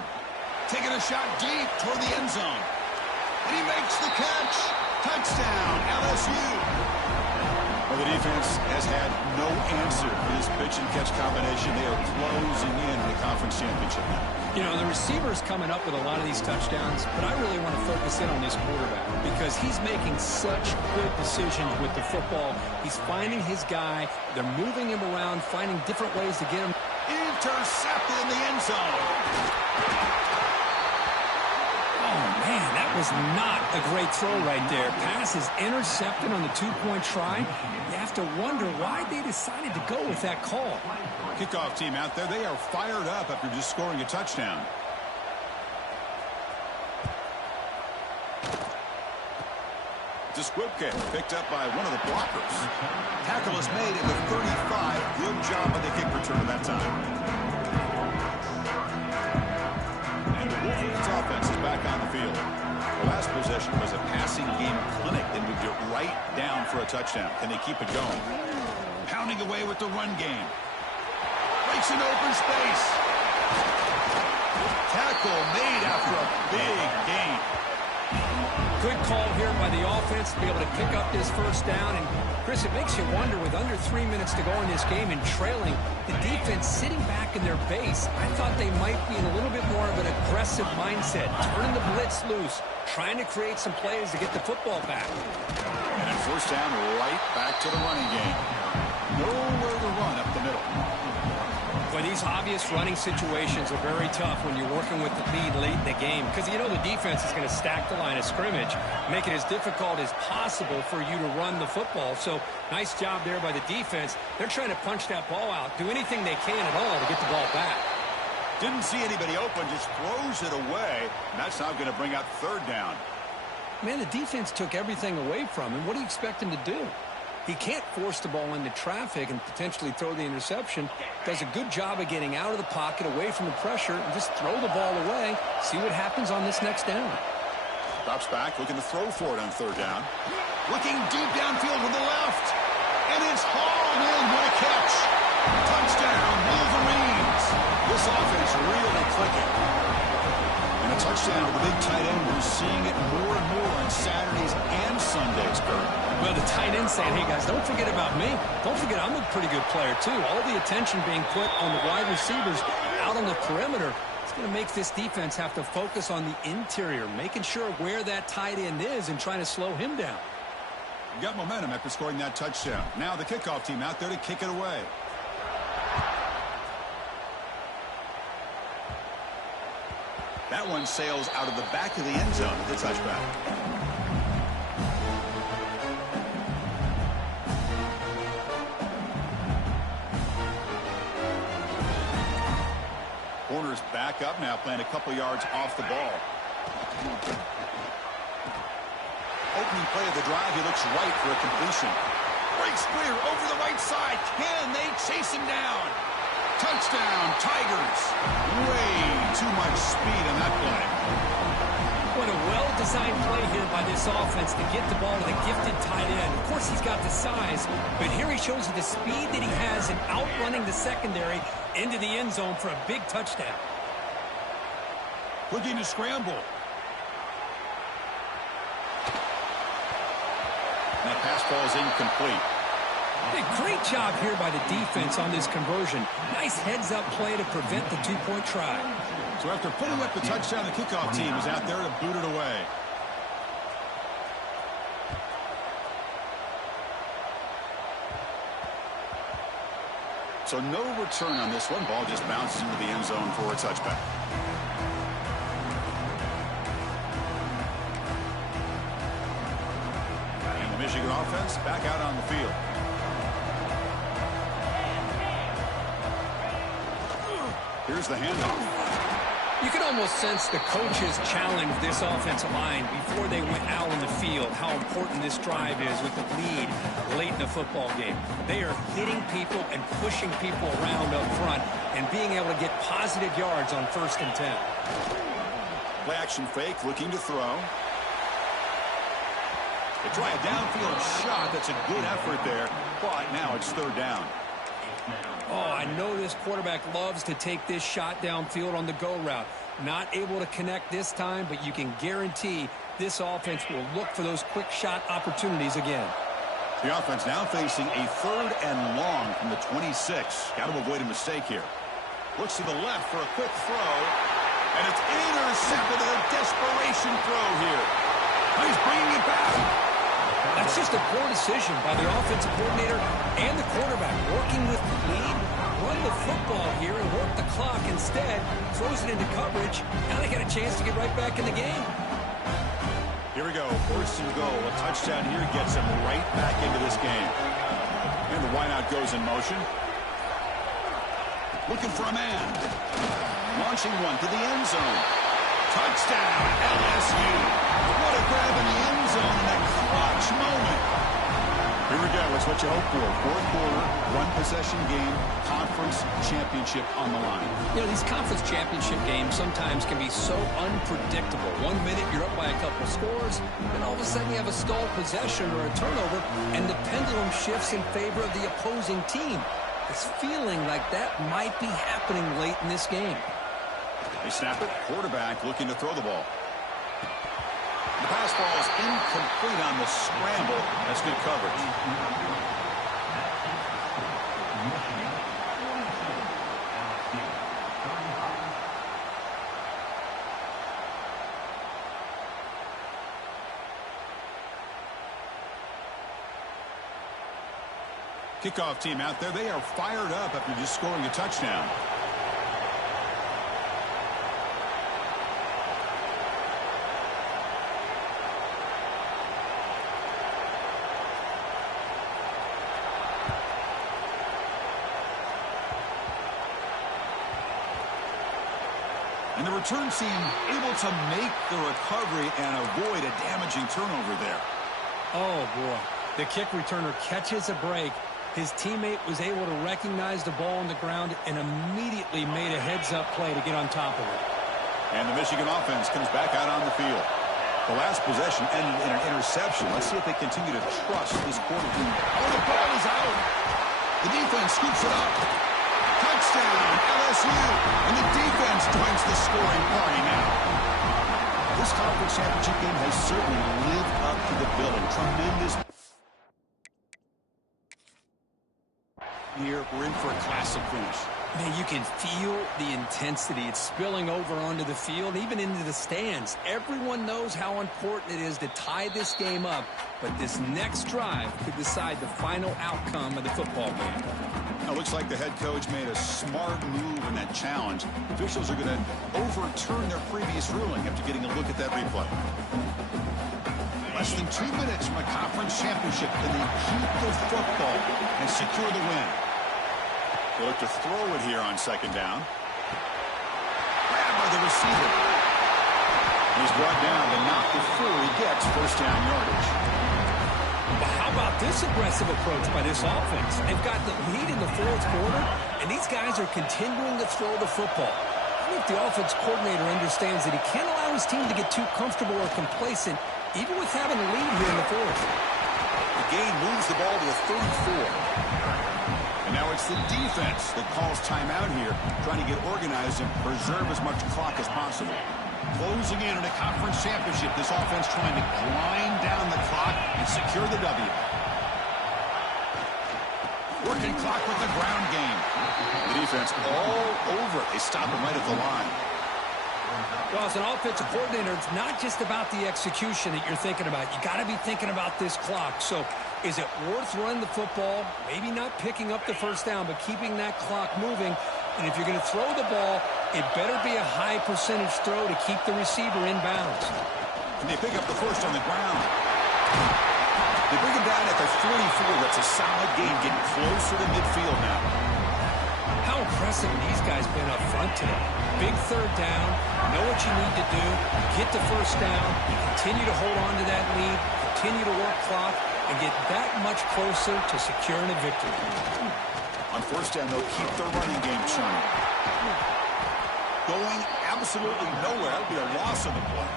Taking a shot deep toward the end zone. And he makes the catch. Touchdown, LSU. Well, the defense has had no answer for this pitch and catch combination. They are closing in the conference championship now. You know, the receiver's coming up with a lot of these touchdowns, but I really want to focus in on this quarterback because he's making such good decisions with the football. He's finding his guy. They're moving him around, finding different ways to get him. Intercepted in the end zone. Oh, man, that was not a great throw right there. Pass is intercepted on the 2-point try. You have to wonder why they decided to go with that call. Kickoff team out there. They are fired up after just scoring a touchdown. It's a squib kick picked up by one of the blockers. Tackle is made at the 35. Good job by the kick return at that time. And the Wolverines offense is back on the field. The last possession was a passing game clinic. They moved it right down for a touchdown. Can they keep it going? Pounding away with the run game. Breaks an open space. Tackle made after a big gain. Good call here by the offense to be able to pick up this first down. And, Chris, it makes you wonder, with under 3 minutes to go in this game and trailing, the defense sitting back in their base. I thought they might be in a little bit more of an aggressive mindset, turning the blitz loose, trying to create some plays to get the football back. And first down, right back to the running game. Nowhere to run up the middle. But these obvious running situations are very tough when you're working with the lead late in the game, because you know the defense is going to stack the line of scrimmage, make it as difficult as possible for you to run the football. So nice job there by the defense. They're trying to punch that ball out, do anything they can at all to get the ball back. Didn't see anybody open, just throws it away. And that's now going to bring up third down. Man, the defense took everything away from him. What do you expect him to do? He can't force the ball into traffic and potentially throw the interception. Does a good job of getting out of the pocket, away from the pressure, and just throw the ball away. See what happens on this next down. Drops back, looking to throw for it on third down. Looking deep downfield to the left. And it's hauled in. What a catch. Touchdown, Wolverines. This offense really clicking. And a touchdown to the big tight end. We're seeing it more and more on Saturdays and Sundays, Kurt. Well, the tight end saying, hey, guys, don't forget about me. Don't forget I'm a pretty good player, too. All the attention being put on the wide receivers out on the perimeter. It's going to make this defense have to focus on the interior, making sure where that tight end is and trying to slow him down. You got momentum after scoring that touchdown. Now the kickoff team out there to kick it away. That one sails out of the back of the end zone with the touchback. Corner's back up now, playing a couple yards off the ball. Opening play of the drive, he looks right for a completion. Breaks clear over the right side. Can they chase him down? Touchdown, Tigers. Way too much speed on that play. What a well-designed play here by this offense to get the ball to the gifted tight end. Of course, he's got the size, but here he shows you the speed that he has in outrunning the secondary into the end zone for a big touchdown. Looking to scramble. That pass ball is incomplete. Hey, great job here by the defense on this conversion. Nice heads-up play to prevent the two-point try. So after putting up the touchdown, the kickoff team is out there to boot it away. So no return on this one. Ball just bounces into the end zone for a touchback. And the Michigan offense back out on the field. Here's the handoff. You can almost sense the coaches challenge this offensive line before they went out in the field, how important this drive is with the lead late in the football game. They are hitting people and pushing people around up front and being able to get positive yards on 1st and 10. Play action fake, looking to throw. They try a downfield shot. That's a good effort there, but now it's third down. Oh, I know this quarterback loves to take this shot downfield on the go route. Not able to connect this time, but you can guarantee this offense will look for those quick shot opportunities again. The offense now facing a 3rd and long from the 26. Got to avoid a mistake here. Looks to the left for a quick throw, and it's intercepted. A desperation throw here. He's bringing it back. That's just a poor decision by the offensive coordinator and the quarterback. Working with the lead, run the football here and work the clock. Instead, throws it into coverage. Now they got a chance to get right back in the game. Here we go. 1st and goal. A touchdown here gets them right back into this game. And the wideout goes in motion. Looking for a man. Launching one to the end zone. Touchdown, LSU. What a grab in the end zone in that clutch moment. Here we go. It's what you hope for. 4th quarter, 1-possession game, conference championship on the line. You know, these conference championship games sometimes can be so unpredictable. 1 minute you're up by a couple scores, then all of a sudden you have a stalled possession or a turnover, and the pendulum shifts in favor of the opposing team. It's feeling like that might be happening late in this game. They snap it. Quarterback looking to throw the ball. The pass ball is incomplete on the scramble. That's good coverage. Kickoff team out there, they are fired up after just scoring a touchdown. And the return team able to make the recovery and avoid a damaging turnover there. Oh, boy. The kick returner catches a break. His teammate was able to recognize the ball on the ground and immediately made a heads-up play to get on top of it. And the Michigan offense comes back out on the field. The last possession ended in an interception. Let's see if they continue to trust this quarter. Oh, the ball is out. The defense scoops it up. Touchdown, LSU. And the defense joins the scoring party now. This conference championship game has certainly lived up to the billing. Tremendous. Here, we're in for a classic finish. Man, you can feel the intensity. It's spilling over onto the field, even into the stands. Everyone knows how important it is to tie this game up, but this next drive could decide the final outcome of the football game. Now, looks like the head coach made a smart move in that challenge. Officials are going to overturn their previous ruling after getting a look at that replay. Less than 2 minutes from a conference championship. Can they keep the football and secure the win? They look to throw it here on second down. Grabbed by the receiver. He's brought down, but not before he gets first down yardage. Well, how about this aggressive approach by this offense? They've got the lead in the fourth quarter, and these guys are continuing to throw the football. I think the offense coordinator understands that he can't allow his team to get too comfortable or complacent, even with having a lead here in the fourth. The game moves the ball to the 34. And now it's the defense that calls timeout here, trying to get organized and preserve as much clock as possible. Closing in on a conference championship, this offense trying to grind down the clock and secure the W. Working clock with the ground game. The defense all over it. They stop him right at the line. Well, as an offensive coordinator, it's not just about the execution that you're thinking about. You got to be thinking about this clock. So is it worth running the football, maybe not picking up the first down, but keeping that clock moving? And if you're going to throw the ball, it better be a high percentage throw to keep the receiver in bounds. And they pick up the first on the ground. They bring him down at the 44. That's a solid game, getting closer to midfield now. How impressive these guys been up front today. Big third down, know what you need to do, get the first down, continue to hold on to that lead, continue to work clock, and get that much closer to securing a victory. On first down, they'll keep their running game churning. Going absolutely nowhere. That'll be a loss of the play.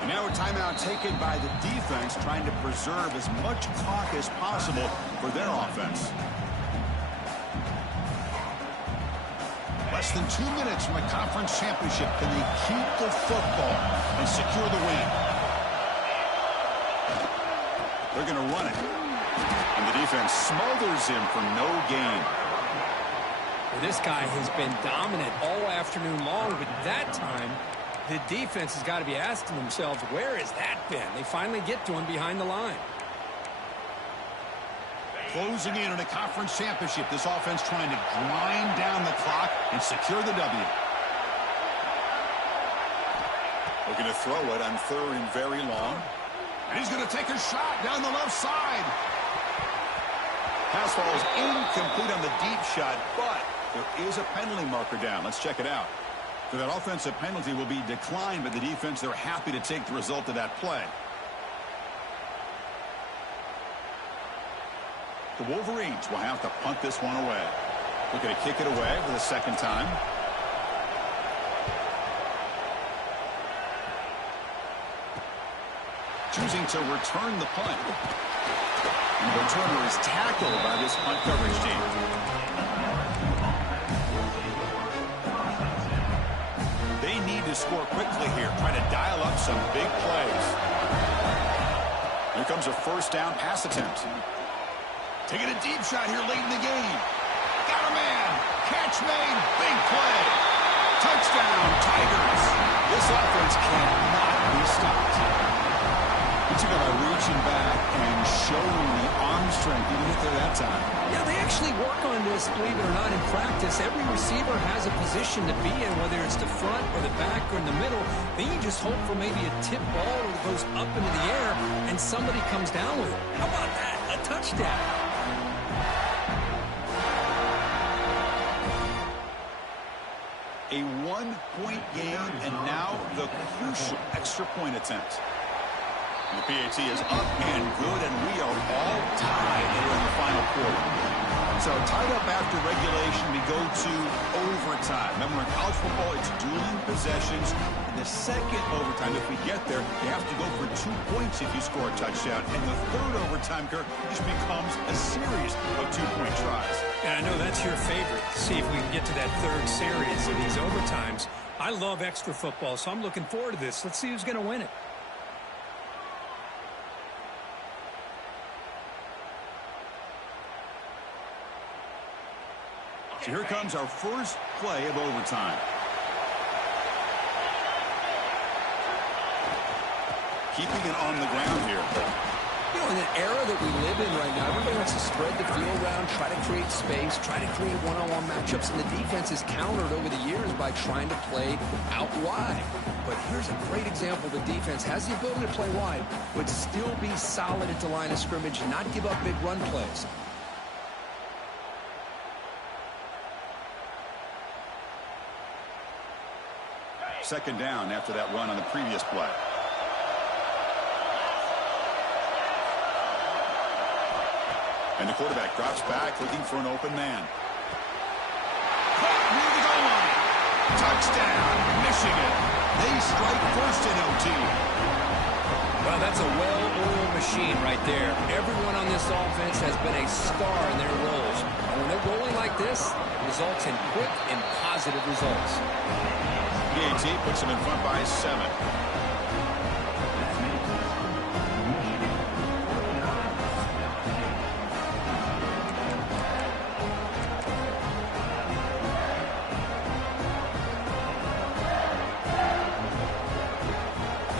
And now a timeout taken by the defense, trying to preserve as much clock as possible for their offense. Less than 2 minutes from a conference championship. Can they keep the football and secure the win? They're going to run it. And the defense smothers him for no gain. Well, this guy has been dominant all afternoon long, but that time, the defense has got to be asking themselves, where has that been? They finally get to him behind the line. Closing in on a conference championship. This offense trying to grind down the clock and secure the W. Looking to throw it on third and very long. And he's going to take a shot down the left side. Pass ball is incomplete on the deep shot, but there is a penalty marker down. Let's check it out. So that offensive penalty will be declined by the defense. They're happy to take the result of that play. The Wolverines will have to punt this one away. Looking to kick it away for the second time. Choosing to return the punt. And the returner is tackled by this punt coverage team. They need to score quickly here, trying to dial up some big plays. Here comes a first down pass attempt. Taking a deep shot here late in the game. Got a man. Catch made. Big play. Touchdown, Tigers. This offense cannot be stopped. You took by reaching back and showing the arm strength. You didn't hit there that time. Yeah, they actually work on this, believe it or not, in practice. Every receiver has a position to be in, whether it's the front or the back or in the middle. Then you just hope for maybe a tip ball that goes up into the air and somebody comes down with it. How about that? A touchdown. A one-point game, and now the crucial extra point attempt. The PAT is up and good, and we are all tied here in the final quarter. So tied up after regulation, we go to overtime. Remember, in college football, it's dueling possessions. In the second overtime, if we get there, you have to go for 2 points if you score a touchdown. And the third overtime, Kirk, just becomes a series of 2-point tries. And I know that's your favorite. See if we can get to that third series of these overtimes. I love extra football, so I'm looking forward to this. Let's see who's going to win it. So here comes our first play of overtime. Keeping it on the ground here. You know, in an era that we live in right now, everybody wants to spread the field around, try to create space, try to create one-on-one matchups, and the defense is countered over the years by trying to play out wide. But here's a great example. The defense has the ability to play wide, but still be solid at the line of scrimmage and not give up big run plays. Second down after that run on the previous play. And the quarterback drops back looking for an open man. Caught near the goal line. Touchdown, Michigan. They strike first in OT. Well, that's a well-oiled machine right there. Everyone on this offense has been a star in their roles. And when they're rolling like this, it results in quick and positive results. PAT puts them in front by 7.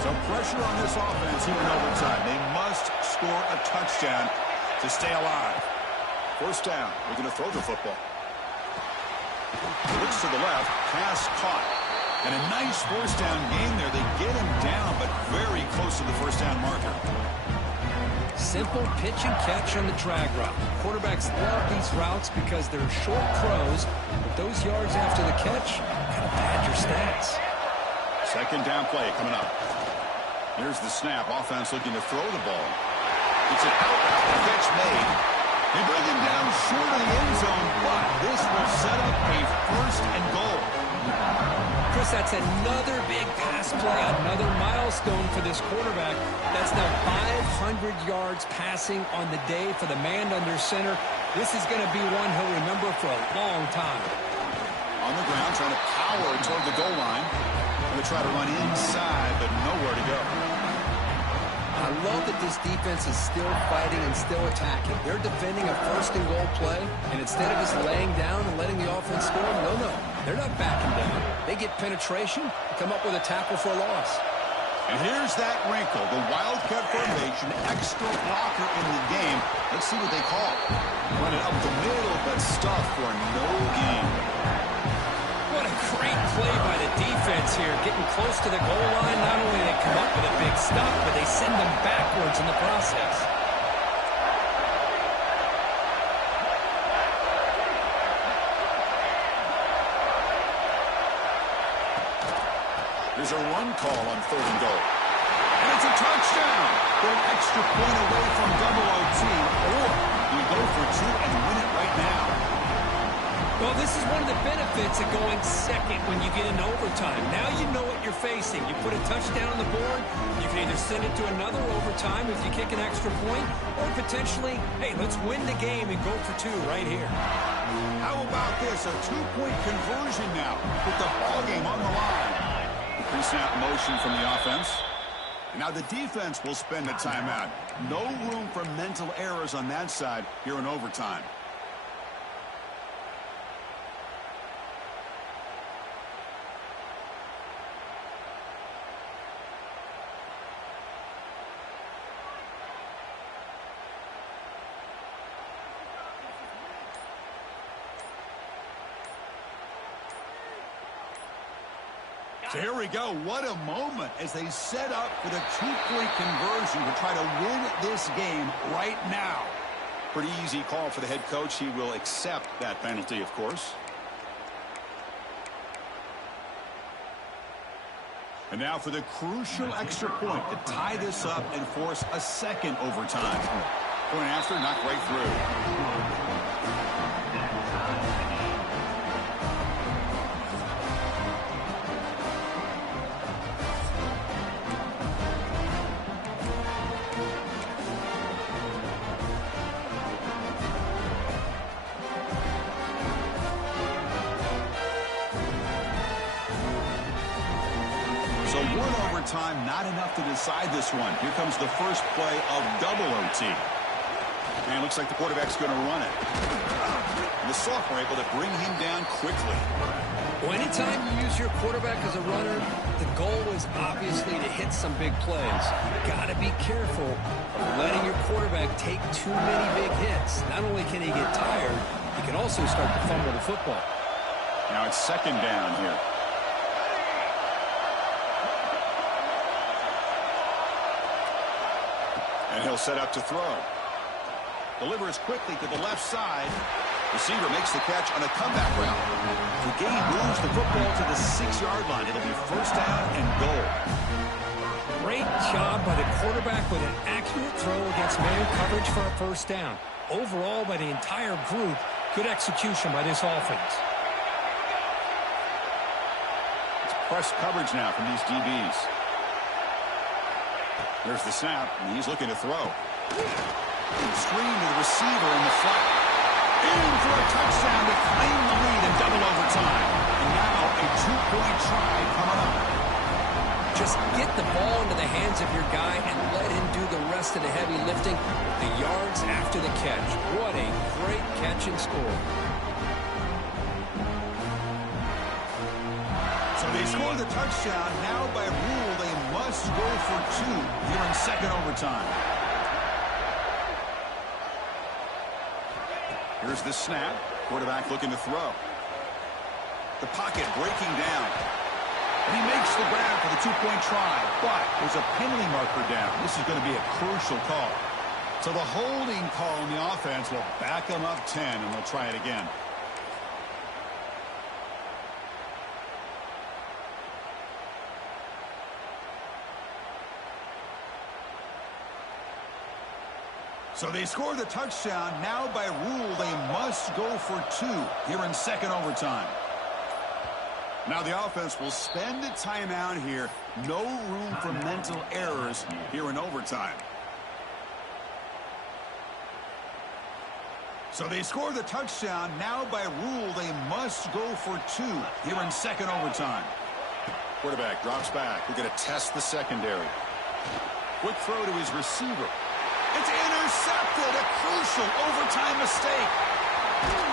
So pressure on this offense here in overtime. They must score a touchdown to stay alive. First down. We're going to throw the football. Looks to the left. Pass caught. And a nice first down gain there. They get him down, but very close to the first down marker. Simple pitch and catch on the drag route. Quarterbacks love these routes because they're short throws, but those yards after the catch kind of pad your stats. Second down play coming up. Here's the snap. Offense looking to throw the ball. It's an out route. Catch made. They bring him down short of the end zone, but this will set up a first and goal. Chris, that's another big pass play, another milestone for this quarterback. That's now 500 yards passing on the day for the man under center. This is going to be one he'll remember for a long time. On the ground, trying to power toward the goal line. Going to try to run inside, but nowhere to go. I love that this defense is still fighting and still attacking. They're defending a first and goal play, and instead of just laying down and letting the offense score, no, they're not backing down. They get penetration, come up with a tackle for a loss. And here's that wrinkle, the Wildcat formation, extra blocker in the game. Let's see what they call. Running up the middle, but stuff for no gain. What a great play by the defense here. Getting close to the goal line, not only do they come up with a big stop, but they send them backwards in the process. There's a run call on third and goal. And it's a touchdown. They're an extra point away from double OT, or you go for 2 and win it right now. Well, this is one of the benefits of going second when you get into overtime. Now you know what you're facing. You put a touchdown on the board, you can either send it to another overtime if you kick an extra point, or potentially, hey, let's win the game and go for 2 right here. How about this? A 2-point conversion now with the ball game on the line. pre-snap motion from the offense. Now the defense will spend a timeout. No room for mental errors on that side here in overtime. So here we go. What a moment as they set up for the two-point conversion to try to win this game right now. Pretty easy call for the head coach. He will accept that penalty, of course. And now for the crucial extra point to tie this up and force a second overtime. Point after, knocked right through. So one overtime, not enough to decide this one. Here comes the first play of double OT. And it looks like the quarterback's going to run it. And the sophomore able to bring him down quickly. Well, anytime you use your quarterback as a runner, the goal is obviously to hit some big plays. Got to be careful of letting your quarterback take too many big hits. Not only can he get tired, he can also start to fumble the football. Now it's second down here. And he'll set up to throw. Delivers quickly to the left side. Receiver makes the catch on a comeback route. The game moves the football to the 6-yard line. It'll be first down and goal. Great job by the quarterback with an accurate throw against man coverage for a first down. Overall, by the entire group, good execution by this offense. It's press coverage now from these DBs. There's the snap, and he's looking to throw. Screen to the receiver in the flat. In for a touchdown to claim the lead in double overtime. And now a two-point try coming up. Just get the ball into the hands of your guy and let him do the rest of the heavy lifting. The yards after the catch. What a great catch and score. So they score the touchdown. Now by rule, they must go for two here in second overtime. Here's the snap. Quarterback looking to throw. The pocket breaking down. And he makes the grab for the two-point try. But there's a penalty marker down. This is going to be a crucial call. So the holding call on the offense will back them up 10, and they'll try it again. So they score the touchdown. Now by rule, they must go for two here in second overtime. Now the offense will spend a timeout here. No room for mental errors here in overtime. So they score the touchdown. Now by rule, they must go for two here in second overtime. Quarterback drops back. We're going to test the secondary. Quick throw to his receiver. It's intercepted. A crucial overtime mistake.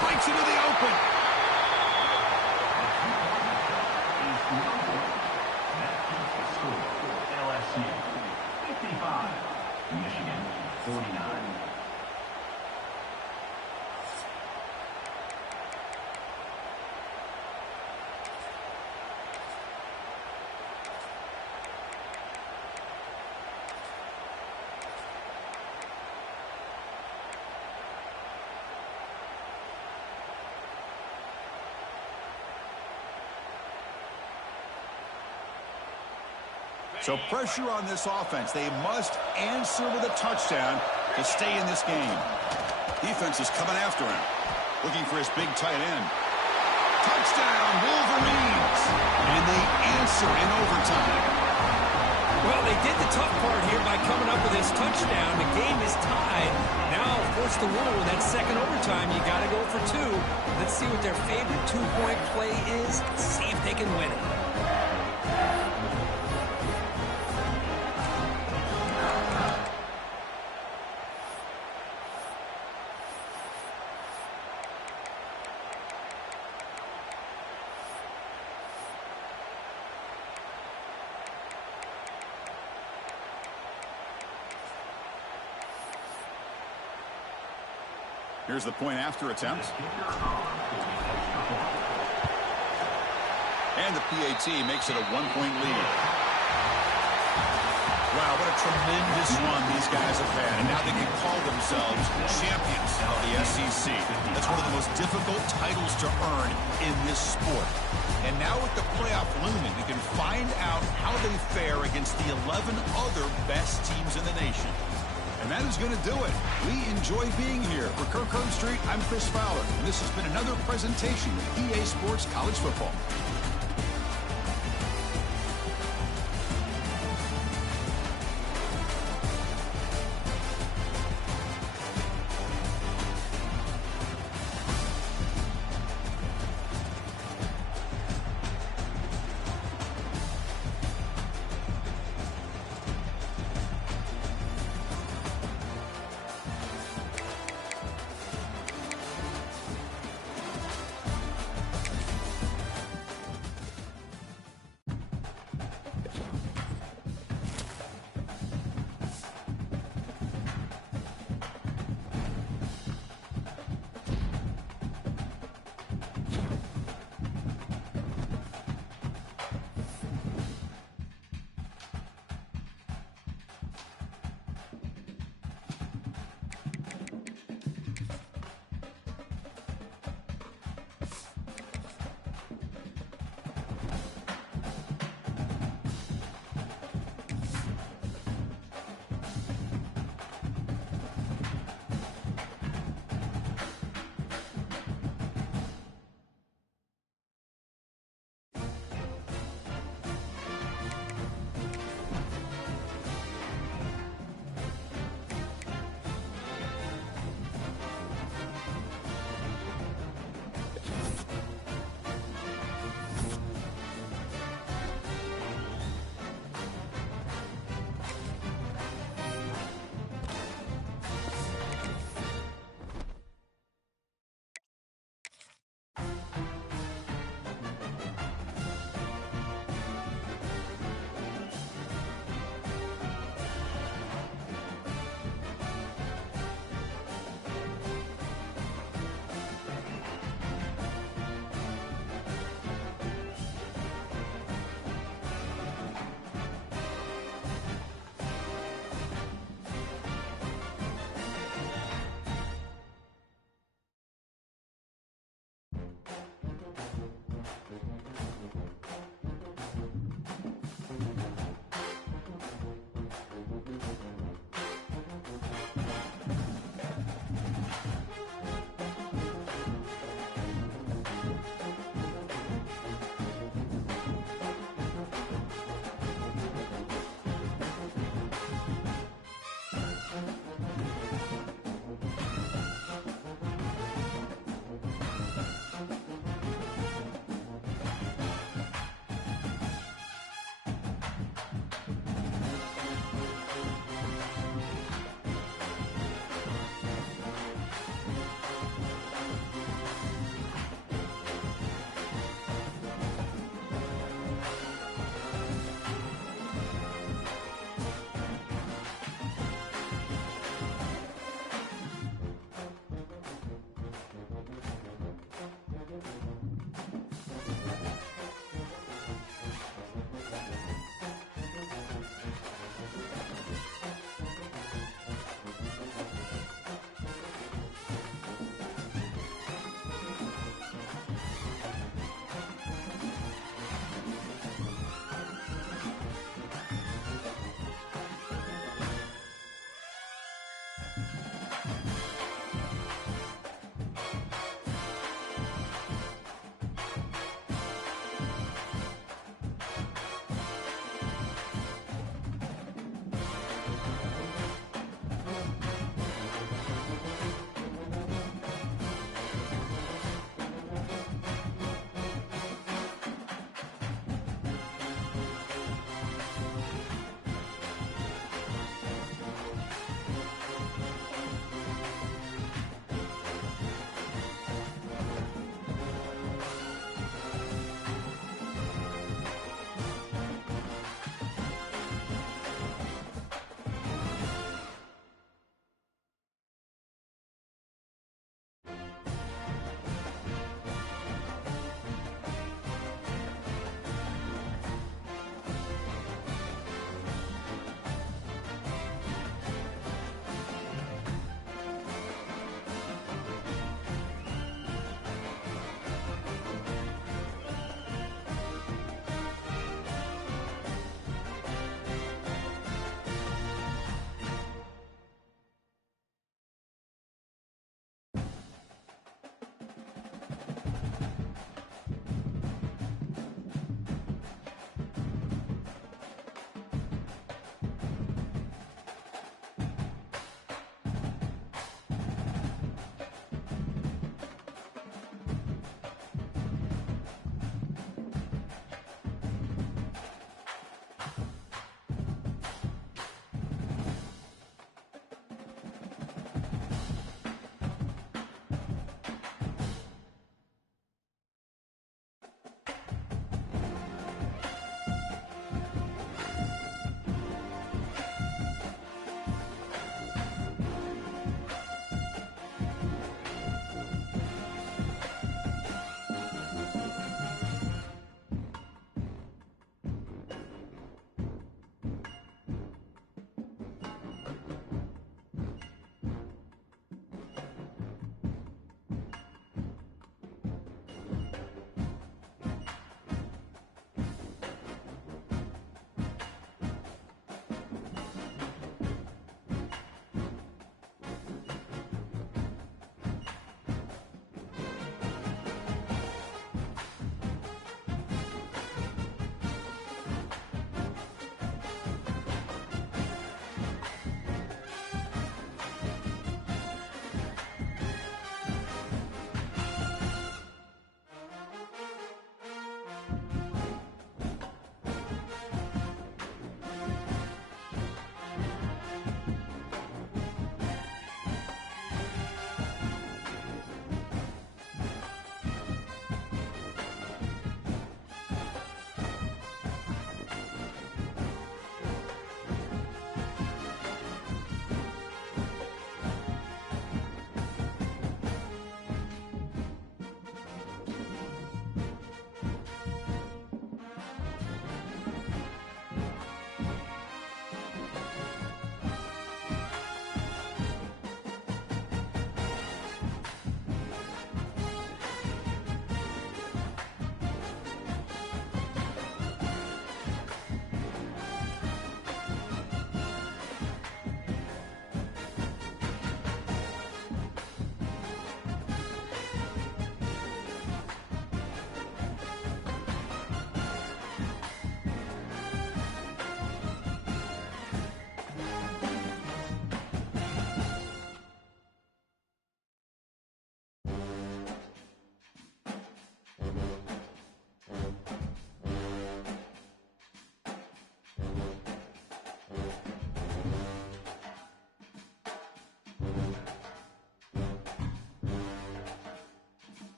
Breaks into the open. LSU 55, Michigan 49. So pressure on this offense. They must answer with a touchdown to stay in this game. Defense is coming after him. Looking for his big tight end. Touchdown, Wolverines. And they answer in overtime. Well, they did the tough part here by coming up with this touchdown. The game is tied. Now, of course, the rule in that second overtime, you got to go for two. Let's see what their favorite two-point play is. See if they can win it. Here's the point after attempt. And the PAT makes it a 1-point lead. Wow, what a tremendous run these guys have had. And now they can call themselves champions of the SEC. That's one of the most difficult titles to earn in this sport. And now with the playoff looming, we can find out how they fare against the 11 other best teams in the nation. And that is going to do it. We enjoy being here. For Kirk Herbstreit, I'm Chris Fowler. And this has been another presentation of EA Sports College Football.